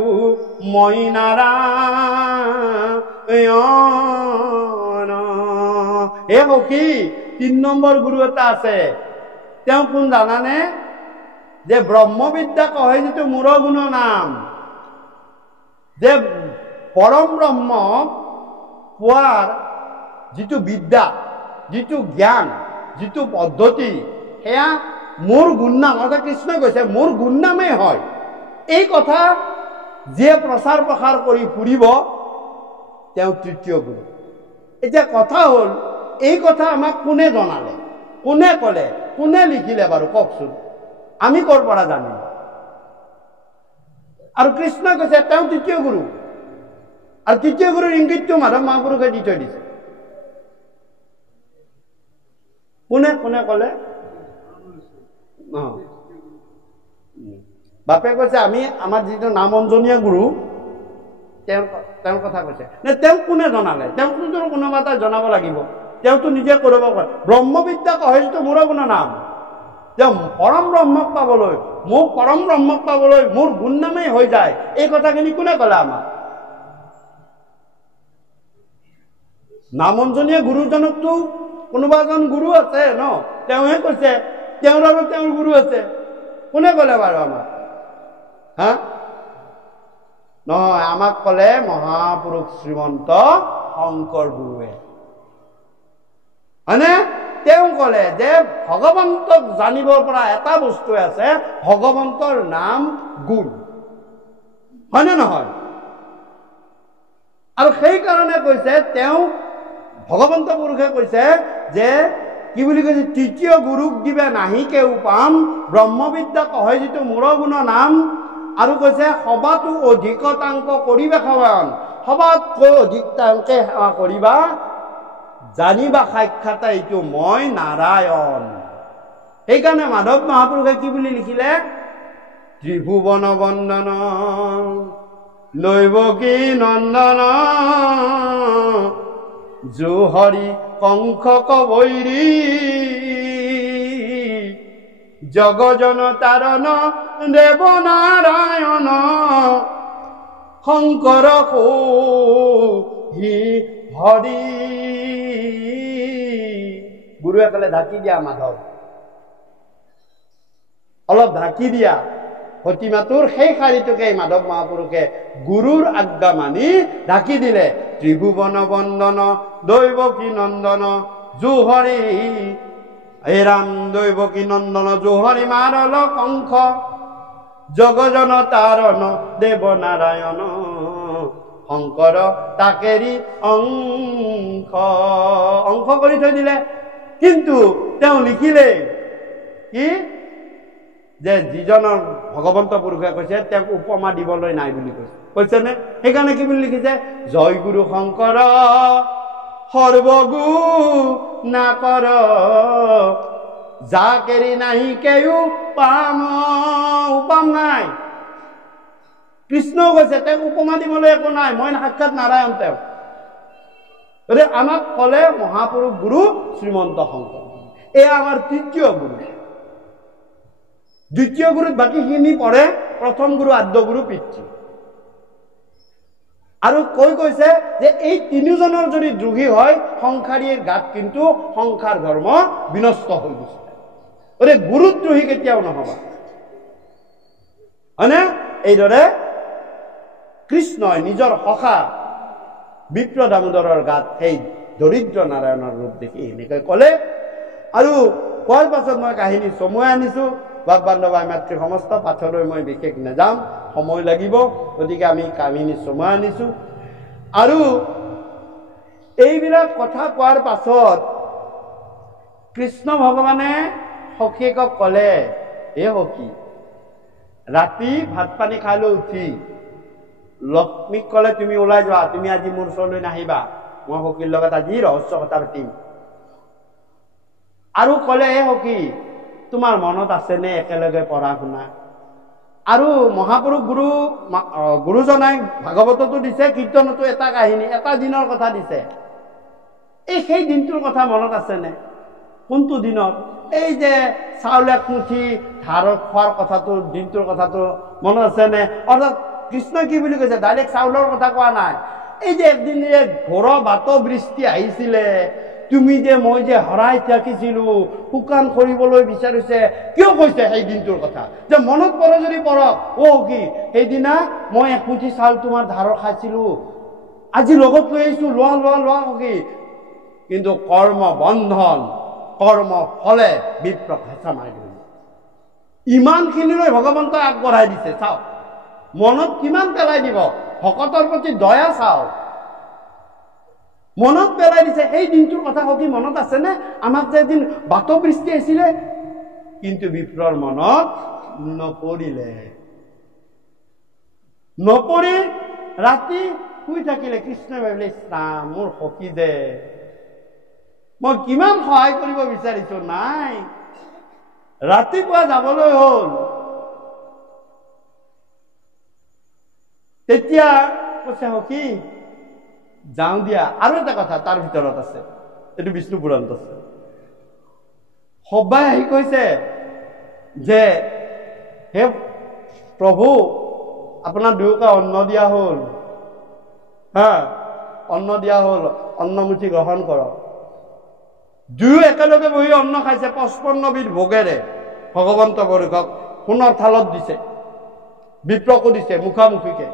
মই নাৰায়ণ। হে সখী, ৩ নম্বৰ গুৰু এটা আছে। তেওঁ কোন জানানে? যে ব্ৰহ্মবিদ্যা কহে যিটো মোৰ গুণ নাম, যে পৰম ব্ৰহ্ম পোৱাৰ যিটো বিদ্যা, যিটো জ্ঞান, যিটো পদ্ধতি, সেয়া মোৰ গুণ নাম। অৰ্থাৎ কৃষ্ণই কৈছে মোৰ গুণ নামেই হয়। এই কথা যিয়ে প্ৰচাৰ প্ৰসাৰ কৰি ফুৰিব, তেওঁ তৃতীয় গুৰু। এতিয়া কথা হ'ল, এই কথা আমাক কোনে জনালে, কোনে ক'লে, কোনে লিখিলে বাৰু কওকচোন? আমি ক'ৰ পৰা জানিম? আৰু কৃষ্ণই কৈছে তেওঁ তৃতীয় গুৰু, আৰু তৃতীয় গুৰুৰ ইংগিতটো মাধৱ মহাপুৰুষে দি থৈ দিছে। কোনে কোনে ক'লে? বাপে কৈছে আমি আমাৰ যিটো নামঞ্জনীয়া গুৰু, তেওঁৰ কথা কৈছে নে? তেওঁ কোনে জনালে? তেওঁকতো কোনোবা এটা জনাব লাগিব। তেওঁতো নিজে কৰিব পাৰে। ব্ৰহ্মবিদ্যা কহে যিটো মোৰ গুণ নাম, তেওঁ পৰম ব্ৰহ্মক পাবলৈ, মোক পৰম ব্ৰহ্মক পাবলৈ মোৰ গুণ নামেই হৈ যায়। এই কথাখিনি কোনে ক'লে আমাক? নামঞ্জনীয়া গুৰুজনকতো কোনোবা এজন গুৰু আছে ন, তেওঁহে কৈছে, তেওঁৰ আৰু তেওঁৰ গুৰু আছে। কোনে ক'লে বাৰু আমাক? নহয়, আমাক ক'লে মহাপুৰুষ শ্ৰীমন্ত শংকৰ গুৰুৱে, হয়নে? তেওঁ ক'লে যে ভগৱন্তক জানিবৰ পৰা এটা বস্তু আছে, ভগৱন্তৰ নাম গুণ, হয়নে নহয়? আৰু সেইকাৰণে কৈছে, তেওঁ ভগৱন্ত পুৰুষে কৈছে যে কি বুলি কৈছে? তৃতীয় গুৰুক দিবে নাহি কেউ পাম, ব্ৰহ্মবিদ্যা কহে যিটো মোৰ গুণ নাম। আৰু কৈছে সবাতো অধিকতাংক কৰিবা সেৱান, সবাতকৈ অধিকতাংকে সেৱা কৰিবা, জানিবা সাক্ষাৎ এইটো মই নাৰায়ণ। সেইকাৰণে মাধৱ মহাপুৰুষে কি বুলি লিখিলে? ত্ৰিভুৱন বন্দন লৈবকী নন্দন, জুহৰি কংসক বৈৰী, জগজন তাৰণ দেৱ নাৰায়ণ, শংকৰ হি হৰি। গুৰুৱে ক'লে ঢাকি দিয়া মাধৱ, অলপ ঢাকি দিয়া। সতীমাতুৰ সেই শাৰীটোকে মাধৱ মহাপুৰুষে গুৰুৰ আজ্ঞা মানি ঢাকি দিলে। ত্ৰিভুৱন বন্দন দৈৱকী নন্দন জুহৰি, হে ৰাম দৈৱকী নন্দন জুহৰি মাৰল কংস, জগজন তাৰণ দেৱ নাৰায়ণ, শংকৰ তাকেৰি অংশ। অংশ কৰি থৈ দিলে, কিন্তু তেওঁ লিখিলে কি? যে যিজনৰ ভগৱন্ত পুৰুষে কৈছে তেওঁক উপমা দিবলৈ নাই বুলি কৈছে নে? সেইকাৰণে কি বুলি লিখিছে? জয় গুৰু শংকৰ সৰ্বগু নাকৰ, যা কেৰি নাহি কেও পাম উপাম নাই। কৃষ্ণও কৈছে তেওঁক উপমা দিবলৈ একো নাই, মই সাক্ষাৎ নাৰায়ণ। তেওঁ আমাক কলে মহাপুৰুষ গুৰু শ্ৰীমন্ত শংকৰ, এয়া আমাৰ তৃতীয় গুৰু। দ্বিতীয় গুৰুত বাকীখিনি পৰে, প্ৰথম গুৰু আদ্য গুৰু পিতৃ। আৰু কৈছে যে এই তিনিজনৰ যদি দ্ৰোহী হয় সংসাৰীৰ গাত কিন্তু সংসাৰ ধৰ্ম বিনষ্ট হৈ গৈছে। গুৰুদ্ৰোহী কেতিয়াও নহবা, হয়নে? এইদৰে কৃষ্ণই নিজৰ সখা বিপ্ৰ দামোদৰৰ গাত সেই দৰিদ্ৰ নাৰায়ণৰ ৰূপ দেখি এনেকৈ কলে। আৰু কোৱাৰ পাছত মই কাহিনী চমুৱাই আনিছো। বাপ বান্ধৱ মাতৃ সমস্ত পাঠলৈ মই বিশেষ নাযাম, সময় লাগিব, গতিকে আমি কাহিনী চমুৱাই আনিছো। আৰু এইবিলাক কথা কোৱাৰ পাছত কৃষ্ণ ভগৱানে সখীয়েকক কলে, এ সখী, ৰাতি ভাত পানী খাই লৈ উঠি লক্ষ্মীক কলে তুমি ওলাই যোৱা, তুমি আজি মোৰ ওচৰলৈ নাহিবা, মই সখীৰ লগত আজি ৰহস্য কথা পাতিম। আৰু কলে, এ সখী, তোমাৰ মনত আছেনে একেলগে পঢ়া শুনা? আৰু মহাপুৰুষ গুৰুজনাই ভাগৱততো দিছে, কীৰ্তনতো এটা কাহিনী, এটা দিনৰ কথা দিছে। সেই দিনটোৰ কথা মনত আছেনে? কোনটো দিনত? এই যে চাউল এক মুঠি ধাৰত খোৱাৰ কথাটো, দিনটোৰ কথাটো মনত আছেনে? অৰ্থাৎ কৃষ্ণই কি বুলি কৈছে, ডাইৰেক্ট চাউলৰ কথা কোৱা নাই। এই যে একদিন ঘোৰ বাত বৃষ্টি আহিছিলে, তুমি যে মই যে হৰাই থাকিছিলো, শুকান কৰিবলৈ বিচাৰিছে, কিয় কৈছে সেই দিনটোৰ কথা? যে মনত পৰে যদি পৰক, কি সেইদিনা মই এক মুঠি চাউল তোমাৰ ধাৰত খাইছিলো, আজি লগত লৈ আহিছো, লোৱা লোৱা লোৱা কি। কিন্তু কৰ্ম বন্ধন, কৰ্ম ফলে বিপ্ৰক হেঁচা মাৰি দিল। ইমানখিনিলৈ ভগৱন্তই আগবঢ়াই দিছে। চাওক মনত কিমান পেলাই দিব, ভকতৰ প্ৰতি দয়া চাওক, মনত পেলাই দিছে। সেই দিনটোৰ কথা সখী মনত আছেনে? আমাক যে এদিন বাতবৃষ্টি আহিছিলে, কিন্তু বিপ্ৰৰ মনত নপৰিলে। নপৰি ৰাতি শুই থাকিলে। কৃষ্ণই ভাবিলে, ইছৰাম, মোৰ সখী যে মই কিমান সহায় কৰিব বিচাৰিছো, নাই। ৰাতিপুৱা যাবলৈ হ'ল, তেতিয়া কৈছে, সখী যাওঁ দিয়া। আৰু এটা কথা তাৰ ভিতৰত আছে, এইটো বিষ্ণু পুৰাণত আছে। সবাই আহি কৈছে যে, হে প্ৰভু, আপোনাৰ দুয়োকে অন্ন দিয়া হ'ল, অন্ন দিয়া হ'ল, অন্নমুঠি গ্ৰহণ কৰক। দুয়ো একেলগে বহি অন্ন খাইছে, 55বিধ ভোগেৰে ভগৱন্ত পুৰুষক সোণৰ থালত দিছে, বিপ্ৰকো দিছে মুখামুখিকে।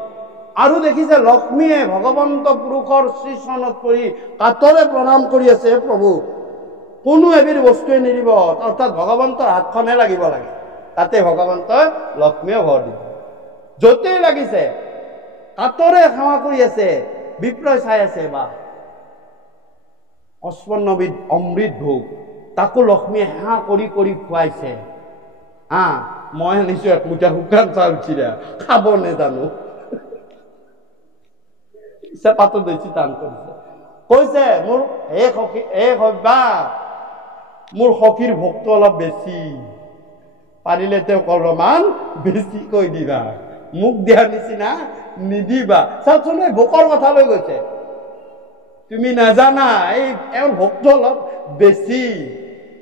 আৰু দেখিছে লক্ষ্মীয়ে ভগৱন্ত পুৰুষৰ শ্ৰীচৰণত পৰি কাতৰে প্ৰণাম কৰি আছে, প্ৰভু কোনো এবিধ বস্তুৱে নিদিব, অৰ্থাৎ ভগৱন্তৰ হাতখনে লাগিব লাগে, তাতে ভগৱন্তই লক্ষ্মীয়ে ভৰ দিব। য'তেই লাগিছে কাতৰে সেৱা কৰি আছে, বিপ্ৰই চাই আছে, বা 55বিধ অমৃত ভোগ, তাকো লক্ষ্মীয়ে সেৱা কৰি কৰি খুৱাইছে। মই আনিছো এক মুঠা শুকান চাউল চিৰা, খাব নেজানো। চেপাটো বেছি টান কৰিছে। কৈছে, মোৰ মোৰ সখীৰ ভোগটো অলপ বেছি, পাৰিলে তেওঁক অলপমান বেছিকৈ দিবা, মোক দিয়াৰ নিচিনা নিদিবা। চাওকচোন, এই ভোকৰ কথা লৈ গৈছে। তুমি নাজানা এই এওঁৰ ভোকটো অলপ বেছি,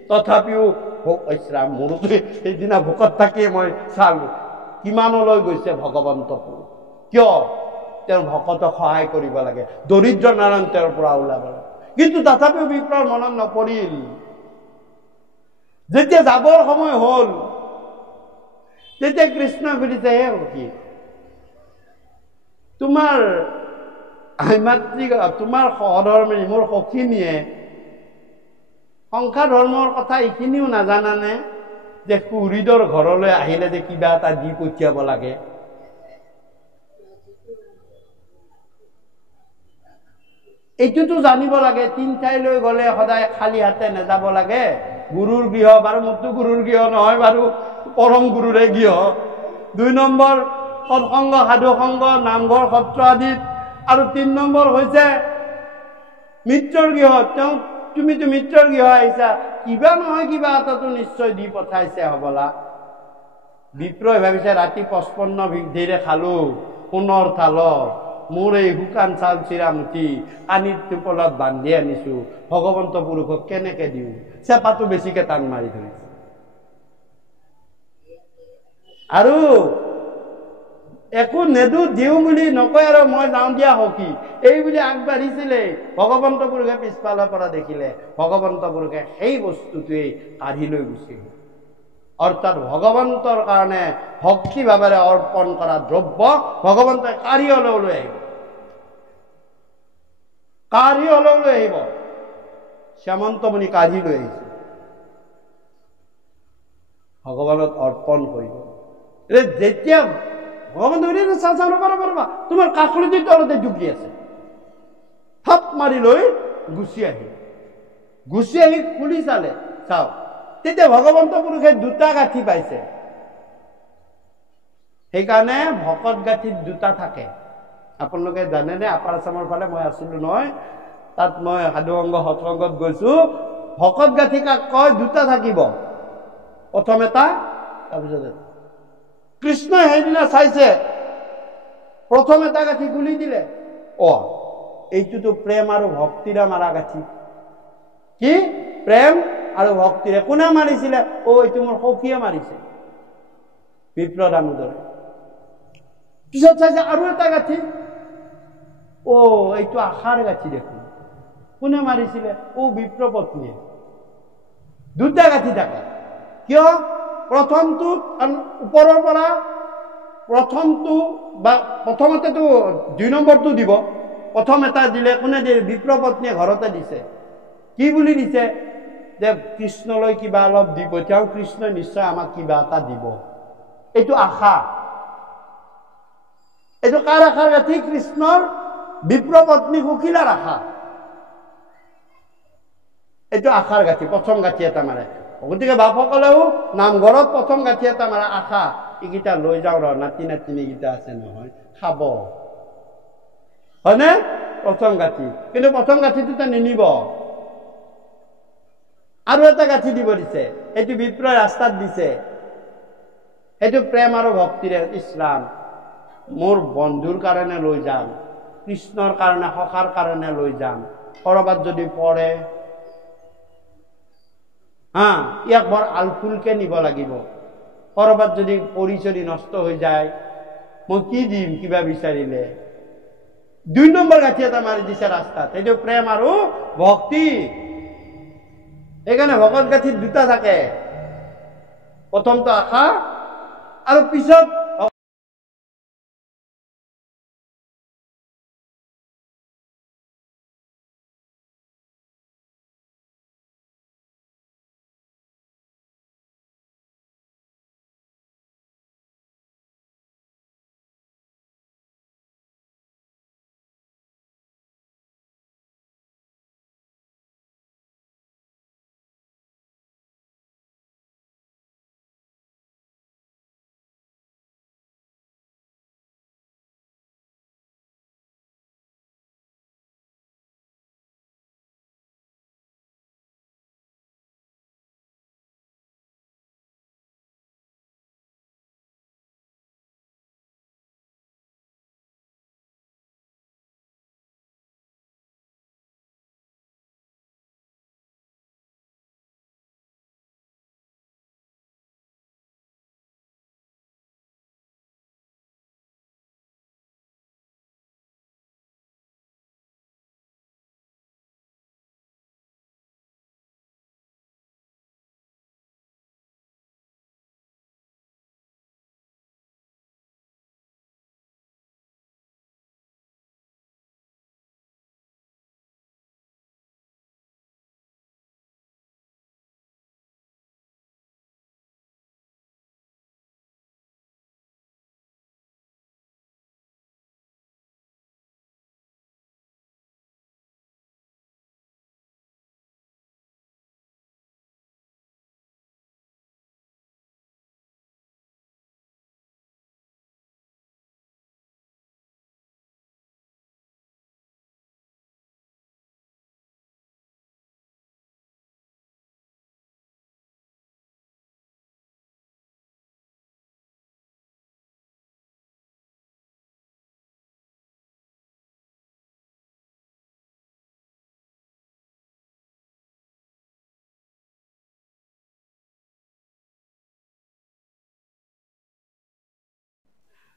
তথাপিও ভোক ইছৰাম, মোৰতো সেইদিনা ভোকত থাকিয়ে মই চালো। কিমানলৈ গৈছে ভগৱন্ত পুৰুষ? কিয়? তেওঁৰ ভকতক সহায় কৰিব লাগে, দৰিদ্ৰ নাৰায়ণ তেওঁৰ পৰা ওলাব লাগে। কিন্তু তথাপিও বিপ্ৰৰ মনত নপৰিল। যেতিয়া যাবৰ সময় হ'ল, তেতিয়া কৃষ্ণই সুধিছে, হে সখী, তোমাৰ তোমাৰ সহধৰ্মী মোৰ সখীনিয়ে সংসাৰ ধৰ্মৰ কথা এইখিনিও নাজানানে, যে সুহৃদৰ ঘৰলৈ আহিলে যে কিবা এটা দি পঠিয়াব লাগে? এইটোতো জানিব লাগে। তিন ঠাইলৈ গলে সদায় খালী হাতে নাযাব লাগে। গুৰুৰ গৃহ, বাৰু মোৰতো গুৰুৰ গৃহ নহয়, বাৰু পৰম গুৰুৰে গৃহ। 2 নম্বৰ সৎসংগ, সাধু সংগ, নামঘৰ, সত্ৰ আদিত। আৰু 3 নম্বৰ হৈছে মিত্ৰৰ গৃহ, তেওঁ তুমিতো মিত্ৰৰ গৃহ আহিছা, কিবা নহয় কিবা এটাতো নিশ্চয় দি পঠাইছে হবলা। বিপ্ৰই ভাবিছে ৰাতি 55 বিধিৰে খালো সোণৰ থালত, মোৰ এই শুকান চাউল চিৰা মুঠি পানীৰ টোপলত বান্ধি আনিছো, ভগৱন্ত পুৰুষক কেনেকে দিওঁ, চেপাটো বেছিকে টান মাৰি ধৰিছে। আৰু একো নেদু দিওঁ বুলি নকয় আৰু মই যাওঁ দিয়া সখী এই বুলি আগবাঢ়িছিলে। ভগৱন্ত পুৰুষে পিছফালৰ পৰা দেখিলে, ভগৱন্ত পুৰুষে সেই বস্তুটোৱেই কাঢ়ি লৈ গুচি গ'ল। অৰ্থাৎ ভগৱন্তৰ কাৰণে ভক্তি ভাৱেৰে অৰ্পণ কৰা দ্ৰব্য ভগৱন্তই কাঢ়ি হলেও লৈ আহিব, কাঢ়ি হলেও লৈ আহিব। শ্যামন্তমণি কাঢ়ি লৈ আহিছে, ভগৱানত অৰ্পণ কৰিব। যেতিয়া ভগৱান ৰবা তোমাৰ কাকলিটিৰ তলতে ডুবি আছে, থাপ মাৰি লৈ গুচি আহি খুলি চালে, চাওক তেতিয়া ভগৱন্ত পুৰুষে দুটা গাঁঠি পাইছে। সেইকাৰণে ভকত গাঁঠিত দুটা থাকে। আপোনালোকে জানেনে, আপাৰ আছামৰ ফালে মই আছিলো নহয়, তাত মই সাধু সংঘ সৎসংগত গৈছো। ভকত গাঁঠি কাক কয়? দুটা থাকিব, প্ৰথম এটা তাৰপিছত এটা। কৃষ্ণই সেইদিনা চাইছে, প্ৰথম এটা গাঁঠি খুলি দিলে, এইটোতো প্ৰেম আৰু ভক্তিৰে মাৰা গাঁঠি। কি প্ৰেম আৰু ভক্তিৰে? কোনে মাৰিছিলে? এইটো মোৰ সখীয়ে মাৰিছে, বিপ্ৰ দামোদৰে। পিছত চাইছে আৰু এটা গাঁঠি, এইটো আশাৰ গাঁঠি দেখোন। কোনে মাৰিছিলে? বিপ্ৰ পত্নীয়ে। দুটা গাঁঠি থাকে। কিয়? প্ৰথমটো ওপৰৰ পৰা প্ৰথমটো বা প্ৰথমতেতো 2 নম্বৰটো দিব, প্ৰথম এটা দিলে কোনে দিয়ে? বিপ্ৰ পত্নীয়ে ঘৰতে দিছে। কি বুলি দিছে? যে কৃষ্ণলৈ কিবা অলপ দি পঠিয়াও, কৃষ্ণই নিশ্চয় আমাক কিবা এটা দিব। এইটো আশা। এইটো কাৰ আশাৰ গাঁঠি? কৃষ্ণৰ বিপ্ৰ পত্নী সুশীলাৰ আশা। এইটো আশাৰ গাঁঠি, প্ৰথম গাঁঠি এটা মাৰে। গতিকে বাপসকলেও নামঘৰত প্ৰথম গাঁঠি এটা মাৰে, আশা। এইকেইটা লৈ যাওঁ নাতি নাতিনীকেইটা আছে নহয়, খাব, হয়নে? প্ৰথম গাঁঠি। কিন্তু প্ৰথম গাঁঠিটোতে নিনিব, আৰু এটা গাঁঠি দিব দিছে। সেইটো বিপ্ৰই ৰাস্তাত দিছে। সেইটো প্ৰেম আৰু ভক্তিৰে, ইছৰাম মোৰ বন্ধুৰ কাৰণে লৈ যাম, কৃষ্ণৰ কাৰণে, সখাৰ কাৰণে লৈ যাম। কৰবাত যদি পৰে, ইয়াক বৰ আলফুলকে নিব লাগিব। কৰবাত যদি পৰিচৰি নষ্ট হৈ যায়, মই কি দিম কিবা বিচাৰিলে? 2 নম্বৰ গাঁঠি এটা মাৰি দিছে ৰাস্তাত। সেইটো প্ৰেম আৰু ভক্তি। সেইকাৰণে ভকত গাঁঠিত দুটা থাকে, প্ৰথমটো আশা আৰু পিছত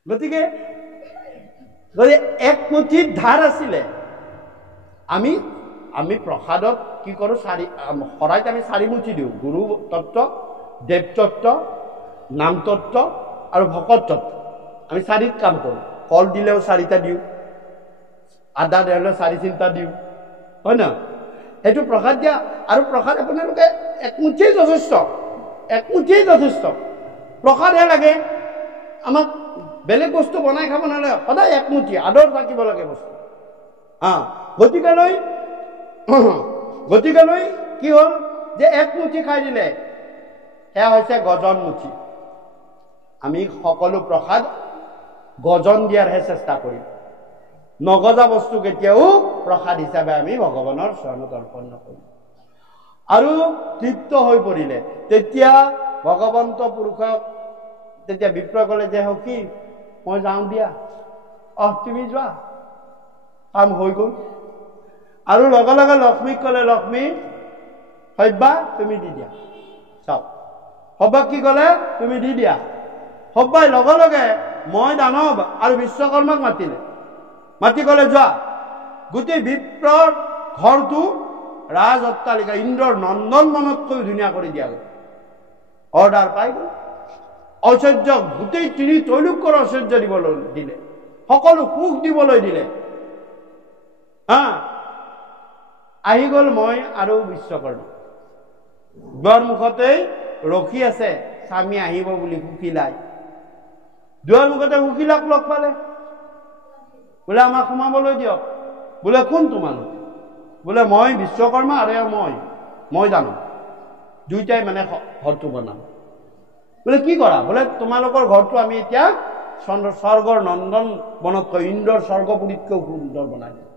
গতিকে যদি একমুঠি ধাৰ আছিলে, আমি আমি প্ৰসাদত কি কৰোঁ, শৰাইত আমি 4 মুঠি দিওঁ। গুৰু তত্ত্ব, দেৱ তত্ত্ব, নাম তত্ত্ব আৰু ভকত তত্ত্ব, আমি 4ত কাম কৰোঁ। কল দিলেও 4টা দিওঁ, আদা দিলেও 4 চিন্তা দিওঁ, হয় না? সেইটো প্ৰসাদ দিয়া। আৰু প্ৰসাদ আপোনালোকে একমুঠিয়েই যথেষ্ট, একমুঠিয়েই যথেষ্ট। প্ৰসাদহে লাগে আমাক, বেলেগ বস্তু বনাই খাব নালাগে, সদায় একমুঠি আদৰ থাকিব লাগে বস্তু। গতিকেলৈ কি হ'ল যে একমুঠি খাই দিলে সেয়া হৈছে গজন মুঠি। আমি সকলো প্ৰসাদ গজন দিয়াৰহে চেষ্টা কৰিম। নগজা বস্তু কেতিয়াও প্ৰসাদ হিচাপে আমি ভগৱানৰ চৰণত অৰ্পণ নকৰিম। আৰু তৃপ্ত হৈ পৰিলে তেতিয়া ভগৱন্ত পুৰুষক, তেতিয়া বিপ্ৰ ক'লে যে সখী মই যাওঁ দিয়া, তুমি যোৱা, কাম হৈ গ'ল। আৰু লগে লগে লক্ষ্মীক ক'লে, লক্ষ্মী সব্যা তুমি দি দিয়া। চাওক, সব্যাক কি ক'লে, তুমি দি দিয়া। সব্যাই লগে লগে মই দানৱ আৰু বিশ্বকৰ্মাক মাতিলে, মাতি ক'লে যোৱা, গোটেই বিপ্ৰৰ ঘৰটো ৰাজ অট্টালিকা ইন্দ্ৰৰ নন্দন বনতকৈ ধুনীয়া কৰি দিয়া গ'ল। অৰ্ডাৰ পাই গ'ল। ঐশ্বৰ্য গোটেই 3 ত্ৰৈলোক্যৰ ঐশ্বৰ্য দিবলৈ দিলে, সকলো সুখ দিবলৈ দিলে। আহি গ'ল মই আৰু বিশ্বকৰ্মা, দুৱাৰ মুখতেই ৰখি আছে স্বামী আহিব বুলি সুখিলাই। দুৱাৰ মুখতে সুখিলাক লগ পালে, বোলে আমাক সোমাবলৈ দিয়ক। বোলে কোন তোমালোক? বোলে মই বিশ্বকৰ্মা আৰু মই জানো, দুইটাই মানে ঘৰটো বনাম। বোলে কি কৰা? বোলে তোমালোকৰ ঘৰটো আমি এতিয়া স্বৰ্গৰ নন্দন বনতকৈ, ইন্দ্ৰৰ স্বৰ্গপুৰীতকৈ সুন্দৰ বনাই দিম।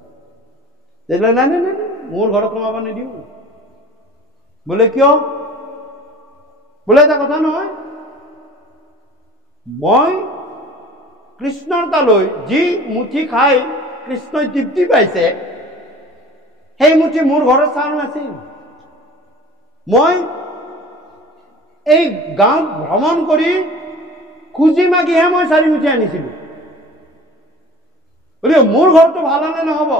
নাই নাই নাই, মোৰ ঘৰত সোমাব নিদিওঁ। বোলে কিয়? বোলে এটা কথা নহয়, মই কৃষ্ণৰ তালৈ যি মুঠি খাই কৃষ্ণই তৃপ্তি পাইছে, সেই মুঠি মোৰ ঘৰত চাউল নাছিল। মই এই গাঁৱত ভ্ৰমণ কৰি খুজি মাগিহে মই 4 মুঠি আনিছিলো। গতিকে মোৰ ঘৰটো ভাল হলে নহব,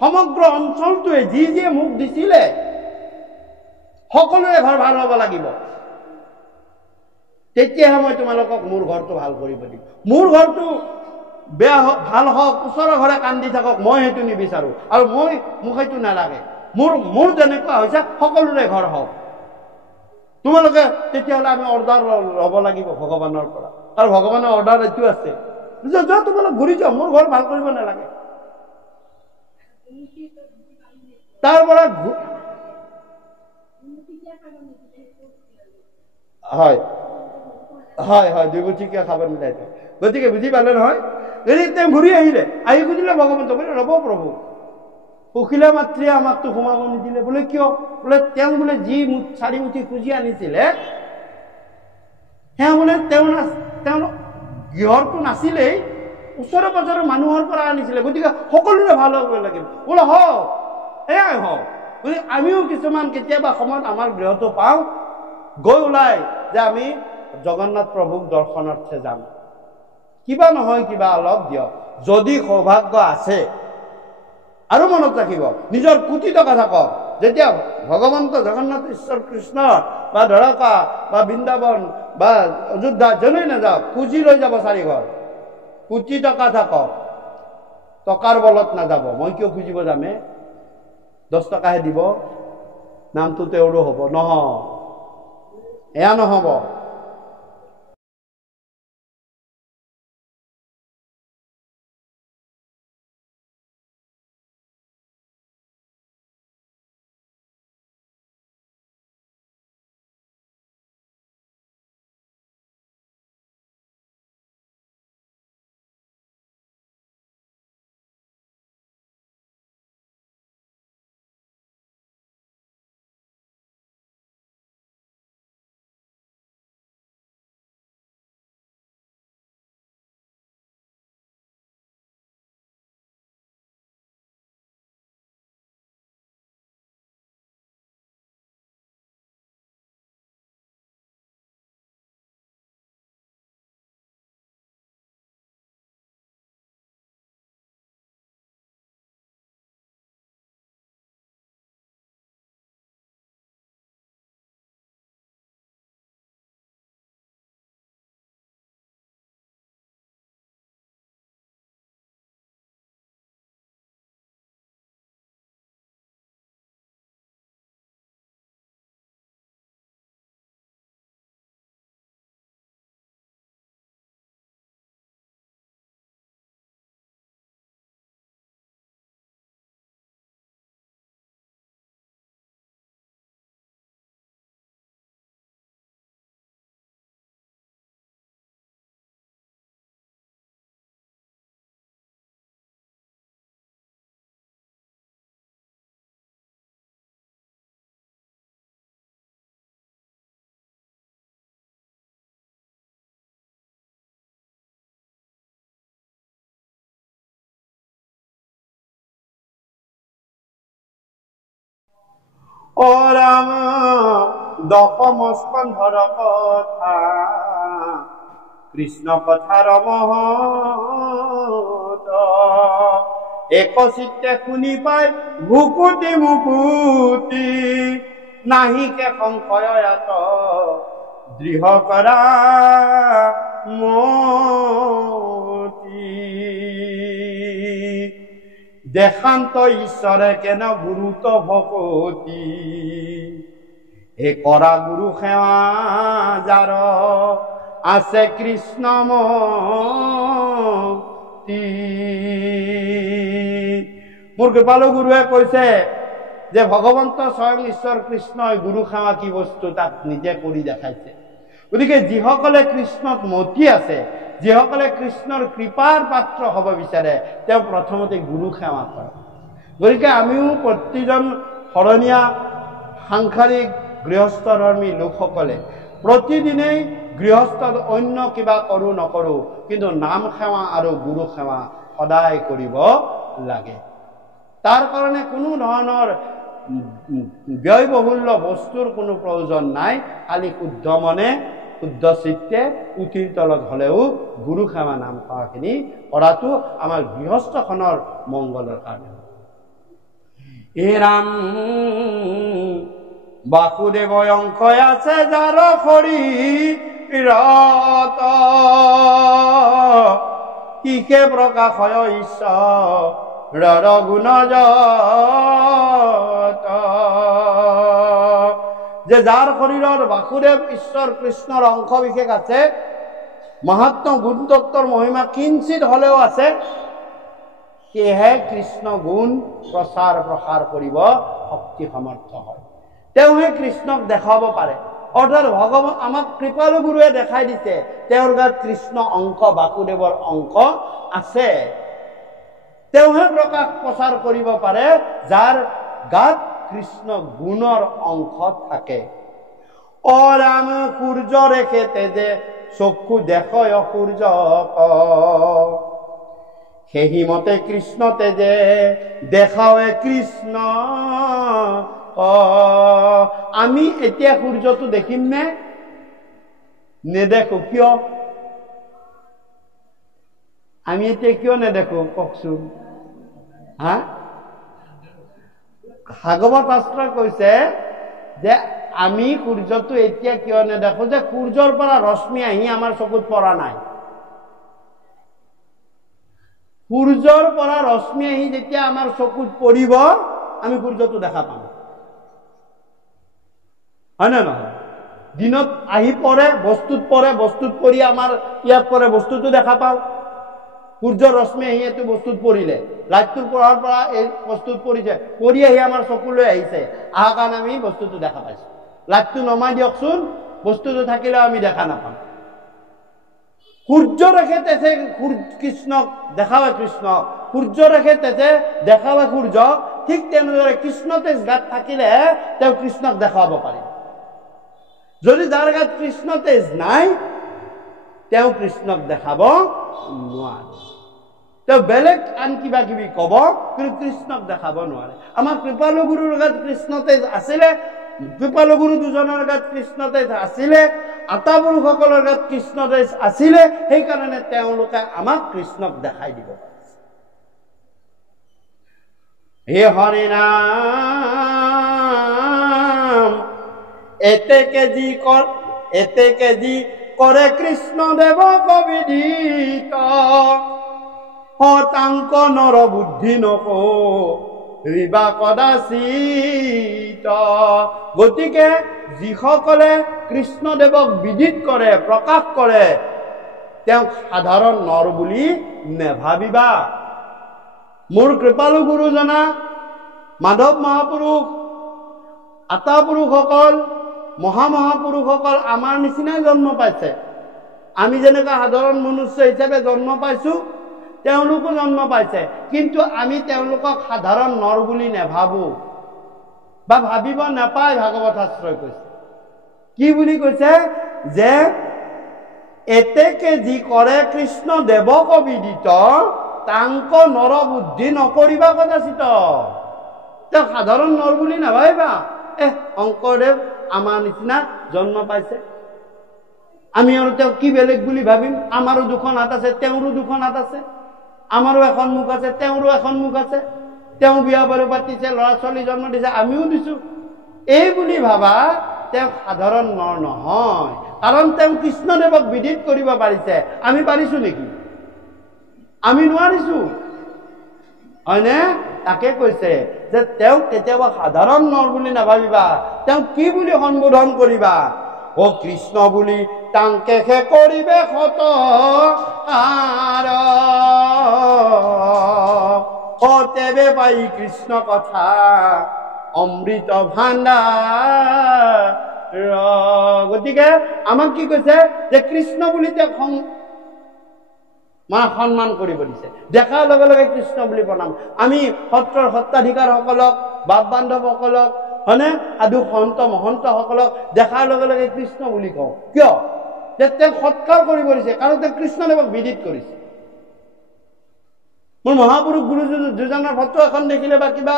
সমগ্ৰ অঞ্চলটোৱে যি যিয়ে মোক দিছিলে সকলোৰে ঘৰ ভাল হ'ব লাগিব, তেতিয়াহে মই তোমালোকক মোৰ ঘৰটো ভাল কৰিব দিম। মোৰ ঘৰটো বেয়া হওক ভাল হওক, ওচৰৰ ঘৰে কান্দি থাকক, মই সেইটো নিবিচাৰো। আৰু মোক সেইটো নালাগে। মোৰ যেনেকুৱা হৈছে সকলোৰে ঘৰ হওক। তোমালোকে তেতিয়াহ'লে আমি অৰ্ডাৰ ল'ব লাগিব ভগৱানৰ পৰা, আৰু ভগৱানৰ অৰ্ডাৰ এইটো আছে, যোৱা তোমালোক ঘূৰি যোৱা, মোৰ ঘৰ ভাল কৰিব নালাগে। তাৰ পৰা হয় হয় হয়, 2 মুঠিকে খাব নিদিয়ে। গতিকে বুজি পালে নহয়? গতিকে তেওঁ ঘূৰি আহিলে, আহি খুজিলে ভগৱন্ত, বোলে ৰ'ব প্ৰভু, সুখিলা মাতৃয়ে আমাকতো সোমাব নিদিলে। বোলে কিয়? বোলে তেওঁ বোলে যি 4 মুঠি খুজি আনিছিলে, সেয়া বোলে তেওঁ গৃহৰটো নাছিলেই, ওচৰে পাজৰে মানুহৰ পৰা আনিছিলে। গতিকে সকলোৰে ভাল হ'ব লাগিব। বোলে হওক, এয়াই হওক। গতিকে আমিও কিছুমান কেতিয়াবা সময়ত আমাৰ গৃহটো পাওঁ, গৈ ওলাই যে আমি জগন্নাথ প্ৰভুক দৰ্শনাৰ্থে যাম, কিবা নহয় কিবা অলপ দিয়ক, যদি সৌভাগ্য আছে। আৰু মনত ৰাখিব, নিজৰ কোটি টকা থাকক, যেতিয়া ভগৱন্ত জগন্নাথ ঈশ্বৰ কৃষ্ণ বা দ্বাৰকা বা বৃন্দাবন বা অযোধ্যা যলৈ নাযাওক, খুজি লৈ যাব 4 ঘৰ। কোটি টকা থাকক, টকাৰ বলত নাযাব। মই কিয় খুজিব যামে? 10 টকাহে দিব, নামটো তেওঁৰো হ'ব। নহয়, এয়া নহ'ব। ও রাম দশম স্কন্ধর কথা কৃষ্ণ কথার মহত এক চিত্তে শুনি পাই ভুকুতি মুকুতি নাহিকে সংশয়ত দৃঢ় কৰা মতি দেশান্ত ঈশ্বৰে কেন গুৰুত ভকতি এ কৰা গুৰু সেৱা যাৰ আছে কৃষ্ণ মতি মোৰ কৃপালু গুৰুৱে কৈছে যে ভগৱন্ত স্বয়ং ঈশ্বৰ কৃষ্ণই গুৰু সেৱা কি বস্তু তাক নিজে কৰি দেখাইছে গতিকে যিসকলে কৃষ্ণত মতি আছে যিসকলে কৃষ্ণৰ কৃপাৰ পাত্ৰ হ'ব বিচাৰে তেওঁ প্ৰথমতে গুৰু সেৱা কৰে গতিকে আমিও প্ৰতিজন শৰণীয়া সাংসাৰিক গৃহস্থধৰ্মী লোকসকলে প্ৰতিদিনেই গৃহস্থত অন্য কিবা কৰোঁ নকৰোঁ কিন্তু নাম সেৱা আৰু গুৰু সেৱা সদায় কৰিব লাগে তাৰ কাৰণে কোনো ধৰণৰ ব্যয়বহুল্য বস্তুৰ কোনো প্ৰয়োজন নাই খালি শুদ্ধ মনে শুদ্ধ চিত্তে পুথিৰ তলত হ'লেও গুৰু সেৱা নাম সেৱাখিনি কৰাটো আমাৰ গৃহস্থখনৰ মংগলৰ কাৰণে হে ৰাম বাসুদেৱ অংশ আছে যাৰ শৰীৰত কিসে প্ৰকাশ হয় ঈশ্বৰ গুণ যে যাৰ শৰীৰৰ বাসুদেৱ ঈশ্বৰ কৃষ্ণৰ অংশ বিশেষ আছে মহাত্ম গুণ তত্ত্বৰ মহিমা কিঞ্চিত হলেও আছে সেয়েহে কৃষ্ণ গুণ প্ৰচাৰ প্ৰসাৰ কৰিব শক্তি সমৰ্থ হয় তেওঁহে কৃষ্ণক দেখাব পাৰে অৰ্থাৎ ভগৱান আমাক কৃপালু গুৰুৱে দেখাই দিছে তেওঁৰ গাত কৃষ্ণ অংশ বাসুদেৱৰ অংশ আছে তেওঁহে প্ৰকাশ প্ৰচাৰ কৰিব পাৰে যাৰ গাত কৃষ্ণ গুণৰ অংশ থাকে অ ৰাম সূৰ্য ৰেখে তেজে চক্ষু দেখয় সূৰ্য সেই মতে কৃষ্ণ তেজে দেখাৱে কৃষ্ণ আমি এতিয়া সূৰ্যটো দেখিম নে নেদেখো কিয় আমি এতিয়া কিয় নেদেখো কওকচোন হা ভাগৱত শাস্ত্ৰই কৈছে যে আমি সূৰ্যটো এতিয়া কিয় নেদেখো যে সূৰ্যৰ পৰা ৰশ্মি আহি আমাৰ চকুত পৰা নাই সূৰ্যৰ পৰা ৰশ্মি আহি যেতিয়া আমাৰ চকুত পৰিব আমি সূৰ্যটো দেখা পাম হয় না নহয় দিনত আহি পৰে বস্তুত পৰি আমাৰ ইয়াত পৰে বস্তুটো দেখা পাওঁ সূৰ্যৰ ৰশ্মি আহি এইটো বস্তুত পৰিলে লাইটটোৰ পৰাৰ পৰা এই বস্তুত পৰিছে পৰি আহি আমাৰ চকুলৈ আহিছে আহা কাৰণে আমি বস্তুটো দেখা পাইছো লাইটটো নমাই দিয়কচোন বস্তুটো থাকিলেও আমি দেখা নাপাম সূৰ্য ৰেখে তেজে কৃষ্ণক দেখাৱে কৃষ্ণ সূৰ্য ৰেখে তেজে দেখাৱে সূৰ্য ঠিক তেনেদৰে কৃষ্ণ তেজ গাত থাকিলে তেওঁ কৃষ্ণক দেখাব পাৰে যদি যাৰ গাত কৃষ্ণ তেজ নাই তেওঁ কৃষ্ণক দেখাব নোৱাৰে তেওঁ বেলেগ আন কিবা কিবি কব কিন্তু কৃষ্ণক দেখাব নোৱাৰে আমাৰ কৃপালু গুৰুৰ গাত কৃষ্ণ তেজ আছিলে কৃপালু গুৰু দুজনৰ গাত কৃষ্ণ তেজ আছিলে আটাপুৰুষসকলৰ গাত কৃষ্ণ তেজ আছিলে সেইকাৰণে তেওঁলোকে আমাক কৃষ্ণক দেখাই দিব পাৰিছে হে হৰি নাম এতে কেজি কৰে কৃষ্ণ দেৱ কবিদিত হতাংক নৰ বুদ্ধি নকো ৰিবা কদাচিত গতিকে যিসকলে কৃষ্ণদেৱক বিদিত কৰে প্ৰকাশ কৰে তেওঁক সাধাৰণ নৰ বুলি নেভাবিবা মোৰ কৃপালু গুৰুজনা মাধৱ মহাপুৰুষ আটাপুৰুষসকল মহামহাপুৰুষসকল আমাৰ নিচিনাই জন্ম পাইছে আমি যেনেকৈ সাধাৰণ মনুষ্য হিচাপে জন্ম পাইছো তেওঁলোকো জন্ম পাইছে কিন্তু আমি তেওঁলোকক সাধাৰণ নৰ বুলি নেভাবো বা ভাবিব নাপায় ভাগৱত শাস্ত্ৰই কৈছে কি বুলি কৈছে যে এতেকে যি কৰে কৃষ্ণ দেৱক বিদিত তাংক নৰ বুদ্ধি নকৰিবা কদাচিত তেওঁ সাধাৰণ নৰ বুলি নাভাবিবা শংকৰদেৱ আমাৰ নিচিনা জন্ম পাইছে, আমি আৰু তেওঁ কি বেলেগ বুলি ভাবিম? আমাৰো দুখন হাত আছে, তেওঁৰো দুখন হাত আছে, আমাৰো এখন মুখ আছে, তেওঁৰো এখন মুখ আছে, তেওঁ বিয়া বাৰু পাতিছে, ল'ৰা ছোৱালী জন্ম দিছে, আমিও দিছো, এই বুলি ভাবা তেওঁ সাধাৰণ নৰ নহয়। কাৰণ তেওঁ কৃষ্ণদেৱক বিদিত কৰিব পাৰিছে, আমি পাৰিছো নেকি? আমি নোৱাৰিছো, হয়নে? তাকে কৈছে যে তেওঁক কেতিয়াবা সাধাৰণ নৰ বুলি নাভাবিবা, তেওঁক কি বুলি সম্বোধন কৰিবা? ও কৃষ্ণ বুলি তাংকেহে কৰিবে সত আৰ, ও তেবে পাই কৃষ্ণ কথা অমৃত ভাণ্ডাৰ। গতিকে আমাক কি কৈছে যে কৃষ্ণ বুলি তেওঁক মানে সন্মান কৰিব দিছে, দেখাৰ লগে লগে কৃষ্ণ বুলি প্ৰণাম। আমি সত্ৰৰ সত্ৰাধিকাৰসকলক, বাপ বান্ধৱসকলক, হয়নে, সাধু সন্ত মহন্তসকলক দেখাৰ লগে লগে কৃষ্ণ বুলি কওঁ। কিয়? যে তেওঁক সৎকাৰ কৰিব দিছে, কাৰণ তেওঁ কৃষ্ণদেৱক বিদিত কৰিছে। মোৰ মহাপুৰুষ গুৰু দুজনৰ ফটো এখন দেখিলে বা কিবা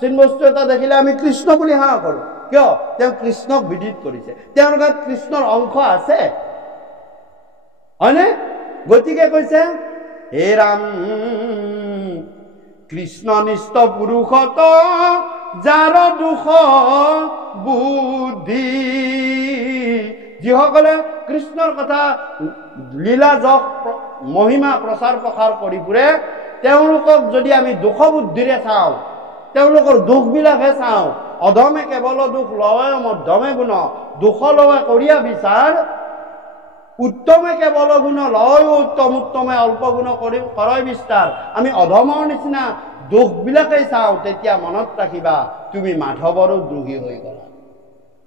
চিনবস্তু এটা দেখিলে আমি কৃষ্ণ বুলি সেৱা কৰো। কিয়? তেওঁ কৃষ্ণক বিদিত কৰিছে, তেওঁৰ গাত কৃষ্ণৰ অংশ আছে, হয়নে? গতিকে কৈছে হে ৰাম কৃষ্ণনিষ্ঠ পুৰুষত যাৰ দুখ বুদ্ধি, যিসকলে কৃষ্ণৰ কথা লীলা যশ মহিমা প্ৰচাৰ প্ৰসাৰ কৰি ফুৰে, তেওঁলোকক যদি আমি দুখ বুদ্ধিৰে চাওঁ, তেওঁলোকৰ দুখবিলাকহে চাওঁ, অধমে কেৱল দুখ লয় মধ্যমে গুণ, দুখ লয় কৰিয়া বিচাৰ, উত্তমে কেৱল গুণ লয় উত্তম, উত্তমে অল্প গুণ কৰি কৰয় বিস্তাৰ। আমি অধমৰ নিচিনা দুখবিলাকেই চাওঁ, তেতিয়া মনত ৰাখিবা তুমি মাধৱৰো দ্ৰোহী হৈ গলা।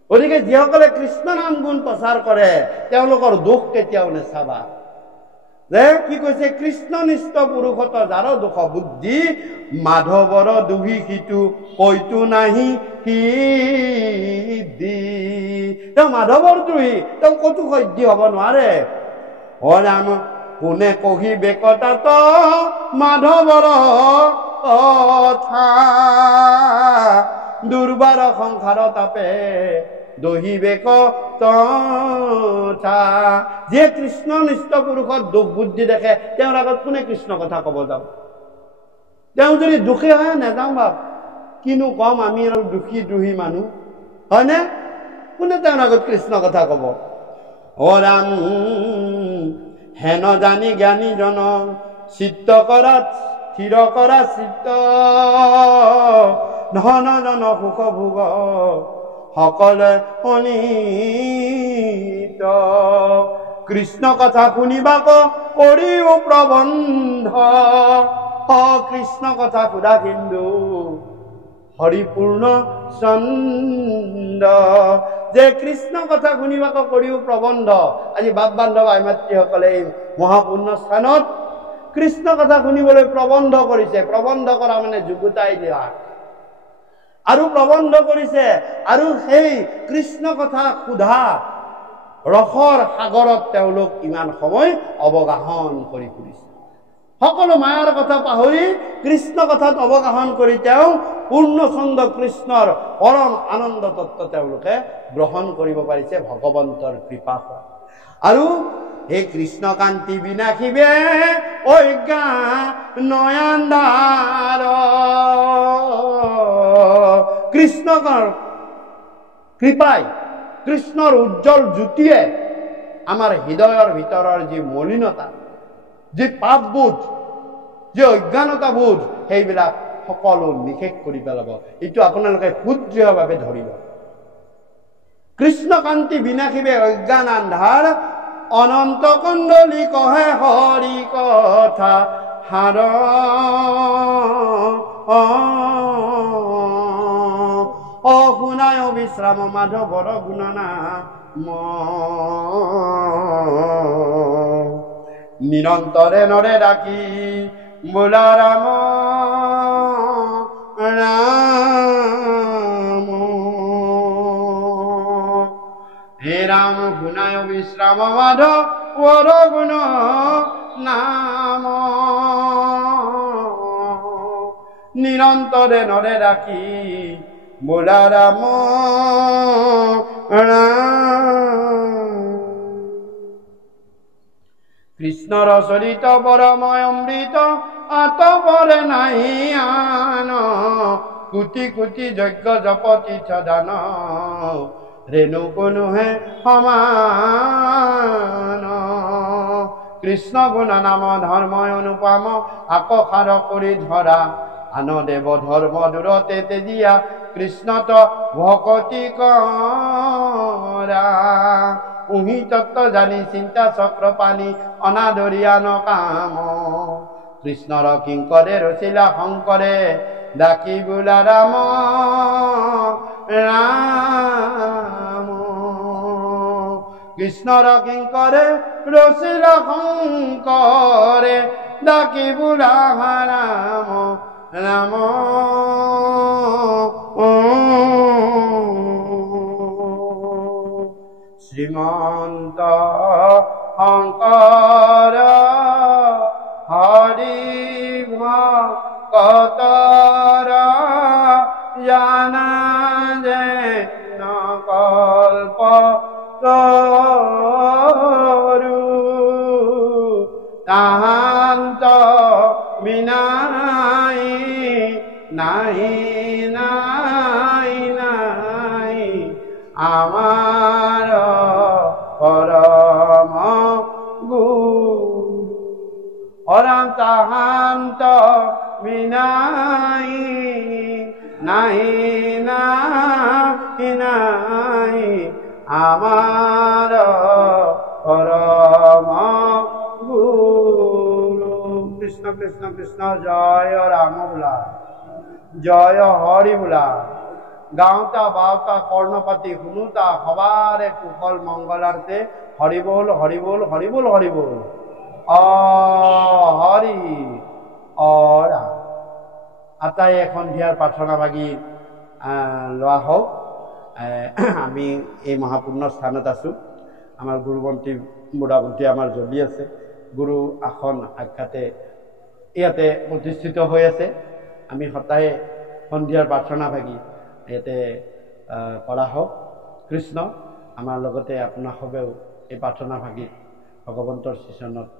গতিকে যিসকলে কৃষ্ণ নাম গুণ প্ৰচাৰ কৰে তেওঁলোকৰ দুখ কেতিয়াও নেচাবা। যে কি কৈছে? কৃষ্ণনিষ্ঠ পুৰুষত যাৰ দুখ বুদ্ধি, মাধৱৰ দুহী সিটো কৈতো নাহি সিদ্ধি। তেওঁ মাধৱৰ দ্ৰোহী, তেওঁ কতো সহ্য হব নোৱাৰে। অ ৰাম কোনে কহিবে কতাত মাধৱৰ কথা, দুৰ্বাৰ সংসাৰ তাপে দহিবে কথা। যিয়ে কৃষ্ণনিষ্ঠ পুৰুষৰ দুখ বুদ্ধি দেখে, তেওঁৰ আগত কোনে কৃষ্ণ কথা কব যাওঁ? তেওঁ যদি দুখী হয় নেযাওঁ বাপ, কিনো কম আমি আৰু দুখী দ্ৰোহী মানুহ, হয়নে? কোনে তেওঁৰ আগত কৃষ্ণ কথা কব? অ ৰাম হেন জানি জ্ঞানী জন চিত্ত কৰা স্থিৰ কৰা চিত্ত, ধন জন সুখ ভোগ সকলে অনিত। কৃষ্ণ কথা শুনিবাক কৰিও প্ৰবন্ধ, কৃষ্ণ কথা সুধা সিন্ধু হৰিপূৰ্ণ চন্দ। যে কৃষ্ণ কথা শুনিবাক কৰিও প্ৰবন্ধ। আজি বাপ বান্ধৱ আই মাতৃসকলে এই মহাপূৰ্ণ স্থানত কৃষ্ণ কথা শুনিবলৈ প্ৰবন্ধ কৰিছে। প্ৰবন্ধ কৰা মানে যুগুতাই দিয়া, আৰু প্ৰবন্ধ কৰিছে, আৰু সেই কৃষ্ণ কথা সোধা ৰসৰ সাগৰত তেওঁলোক ইমান সময় অৱগাহন কৰি ফুৰিছে। সকলো মায়াৰ কথা পাহৰি কৃষ্ণ কথাত অৱগাহন কৰি তেওঁ পূৰ্ণচন্দ্ৰ কৃষ্ণৰ পৰম আনন্দ তত্ত্ব তেওঁলোকে গ্ৰহণ কৰিব পাৰিছে ভগৱন্তৰ কৃপা। আৰু হে কৃষ্ণ কান্তি বিনাশিবে অজ্ঞানয়ান্ধাৰ, কৃষ্ণৰ কৃপাই, কৃষ্ণৰ উজ্জ্বল জ্যোতিয়ে আমাৰ হৃদয়ৰ ভিতৰৰ যি মলিনতা, যি পাপবোধ, যি অজ্ঞানতাবোধ, সেইবিলাক সকলো নিশেষ কৰি পেলাব। এইটো আপোনালোকে সুদৃঢ়ভাৱে ধৰিব। কৃষ্ণ কান্তি বিনাশিবে অজ্ঞান আন্ধাৰ, অনন্ত কণ্ডলী কহে হৰি কথা হাৰ। শুনায় বিশ্ৰাম মাধৱৰ গুণনাম, নিৰন্তৰে নৰে ডাকি বোলা ৰাম ৰাম। হে ৰাম শুনায় বিশ্ৰাম মাধৱৰ গুণ নাম, নিৰন্তৰে নৰে ডাকি বোলা ৰাম কৃষ্ণৰ চৰিত পৰময় অমৃত আতপৰে নাহি আন কোটি কোটি যজ্ঞ জপ তীৰ্থ দান ৰেণু কোনোহে সমান কৃষ্ণ গুণ নাম ধৰ্ম অনুপম আকসাৰ কৰি ধৰা আন দেৱ ধৰ্ম দূৰতে তেজিয়া কৃষ্ণত ভকতি কৰা উহি তত্ত্ব জানি চিন্তা চক্ৰ পানি অনাদৰিয়ান কাম কৃষ্ণৰ কিংকৰে ৰচিলা শংকৰে ডাকি বোলা ৰাম ৰাম কৃষ্ণৰ কিংকৰে ৰচিলা শংকৰে ডাকি বোলা ৰাম ৰাম শ্ৰীমন্ত শংকৰ হৰি ভকতৰ জানা যে নকল্প তৰু তাহান্ত বিনাই নাই নাই নাই আমাৰ পৰম গুৰু অৰাম তাহান্ত বিনাই নাই নাই নাই আমাৰ পৰম গুৰু কৃষ্ণ কৃষ্ণ কৃষ্ণ জয় ৰাম বোলা জয় হৰি বোলা গাওঁতা বাওঁতা কৰ্ণপাতি শুনোতা সবাৰে কুশল মংগলাৰ্থে হৰি বল হৰি বল হৰি বল হৰি বল হৰি অৰা আটাই সন্ধিয়াৰ প্ৰাৰ্থনা ভাগি লোৱা হওক আমি এই মহাপূৰ্ণ স্থানত আছোঁ আমাৰ গুৰুবন্তী বুঢ়াবন্তী আমাৰ জ্বলি আছে গুৰু আসন সাক্ষাতে ইয়াতে প্ৰতিষ্ঠিত হৈ আছে আমি সদায় সন্ধিয়াৰ প্ৰাৰ্থনা ভাগি ইয়াতে কৰা হওক কৃষ্ণ আমাৰ লগতে আপোনাসবেও এই প্ৰাৰ্থনা ভাগি ভগৱন্তৰ শ্ৰীচৰণত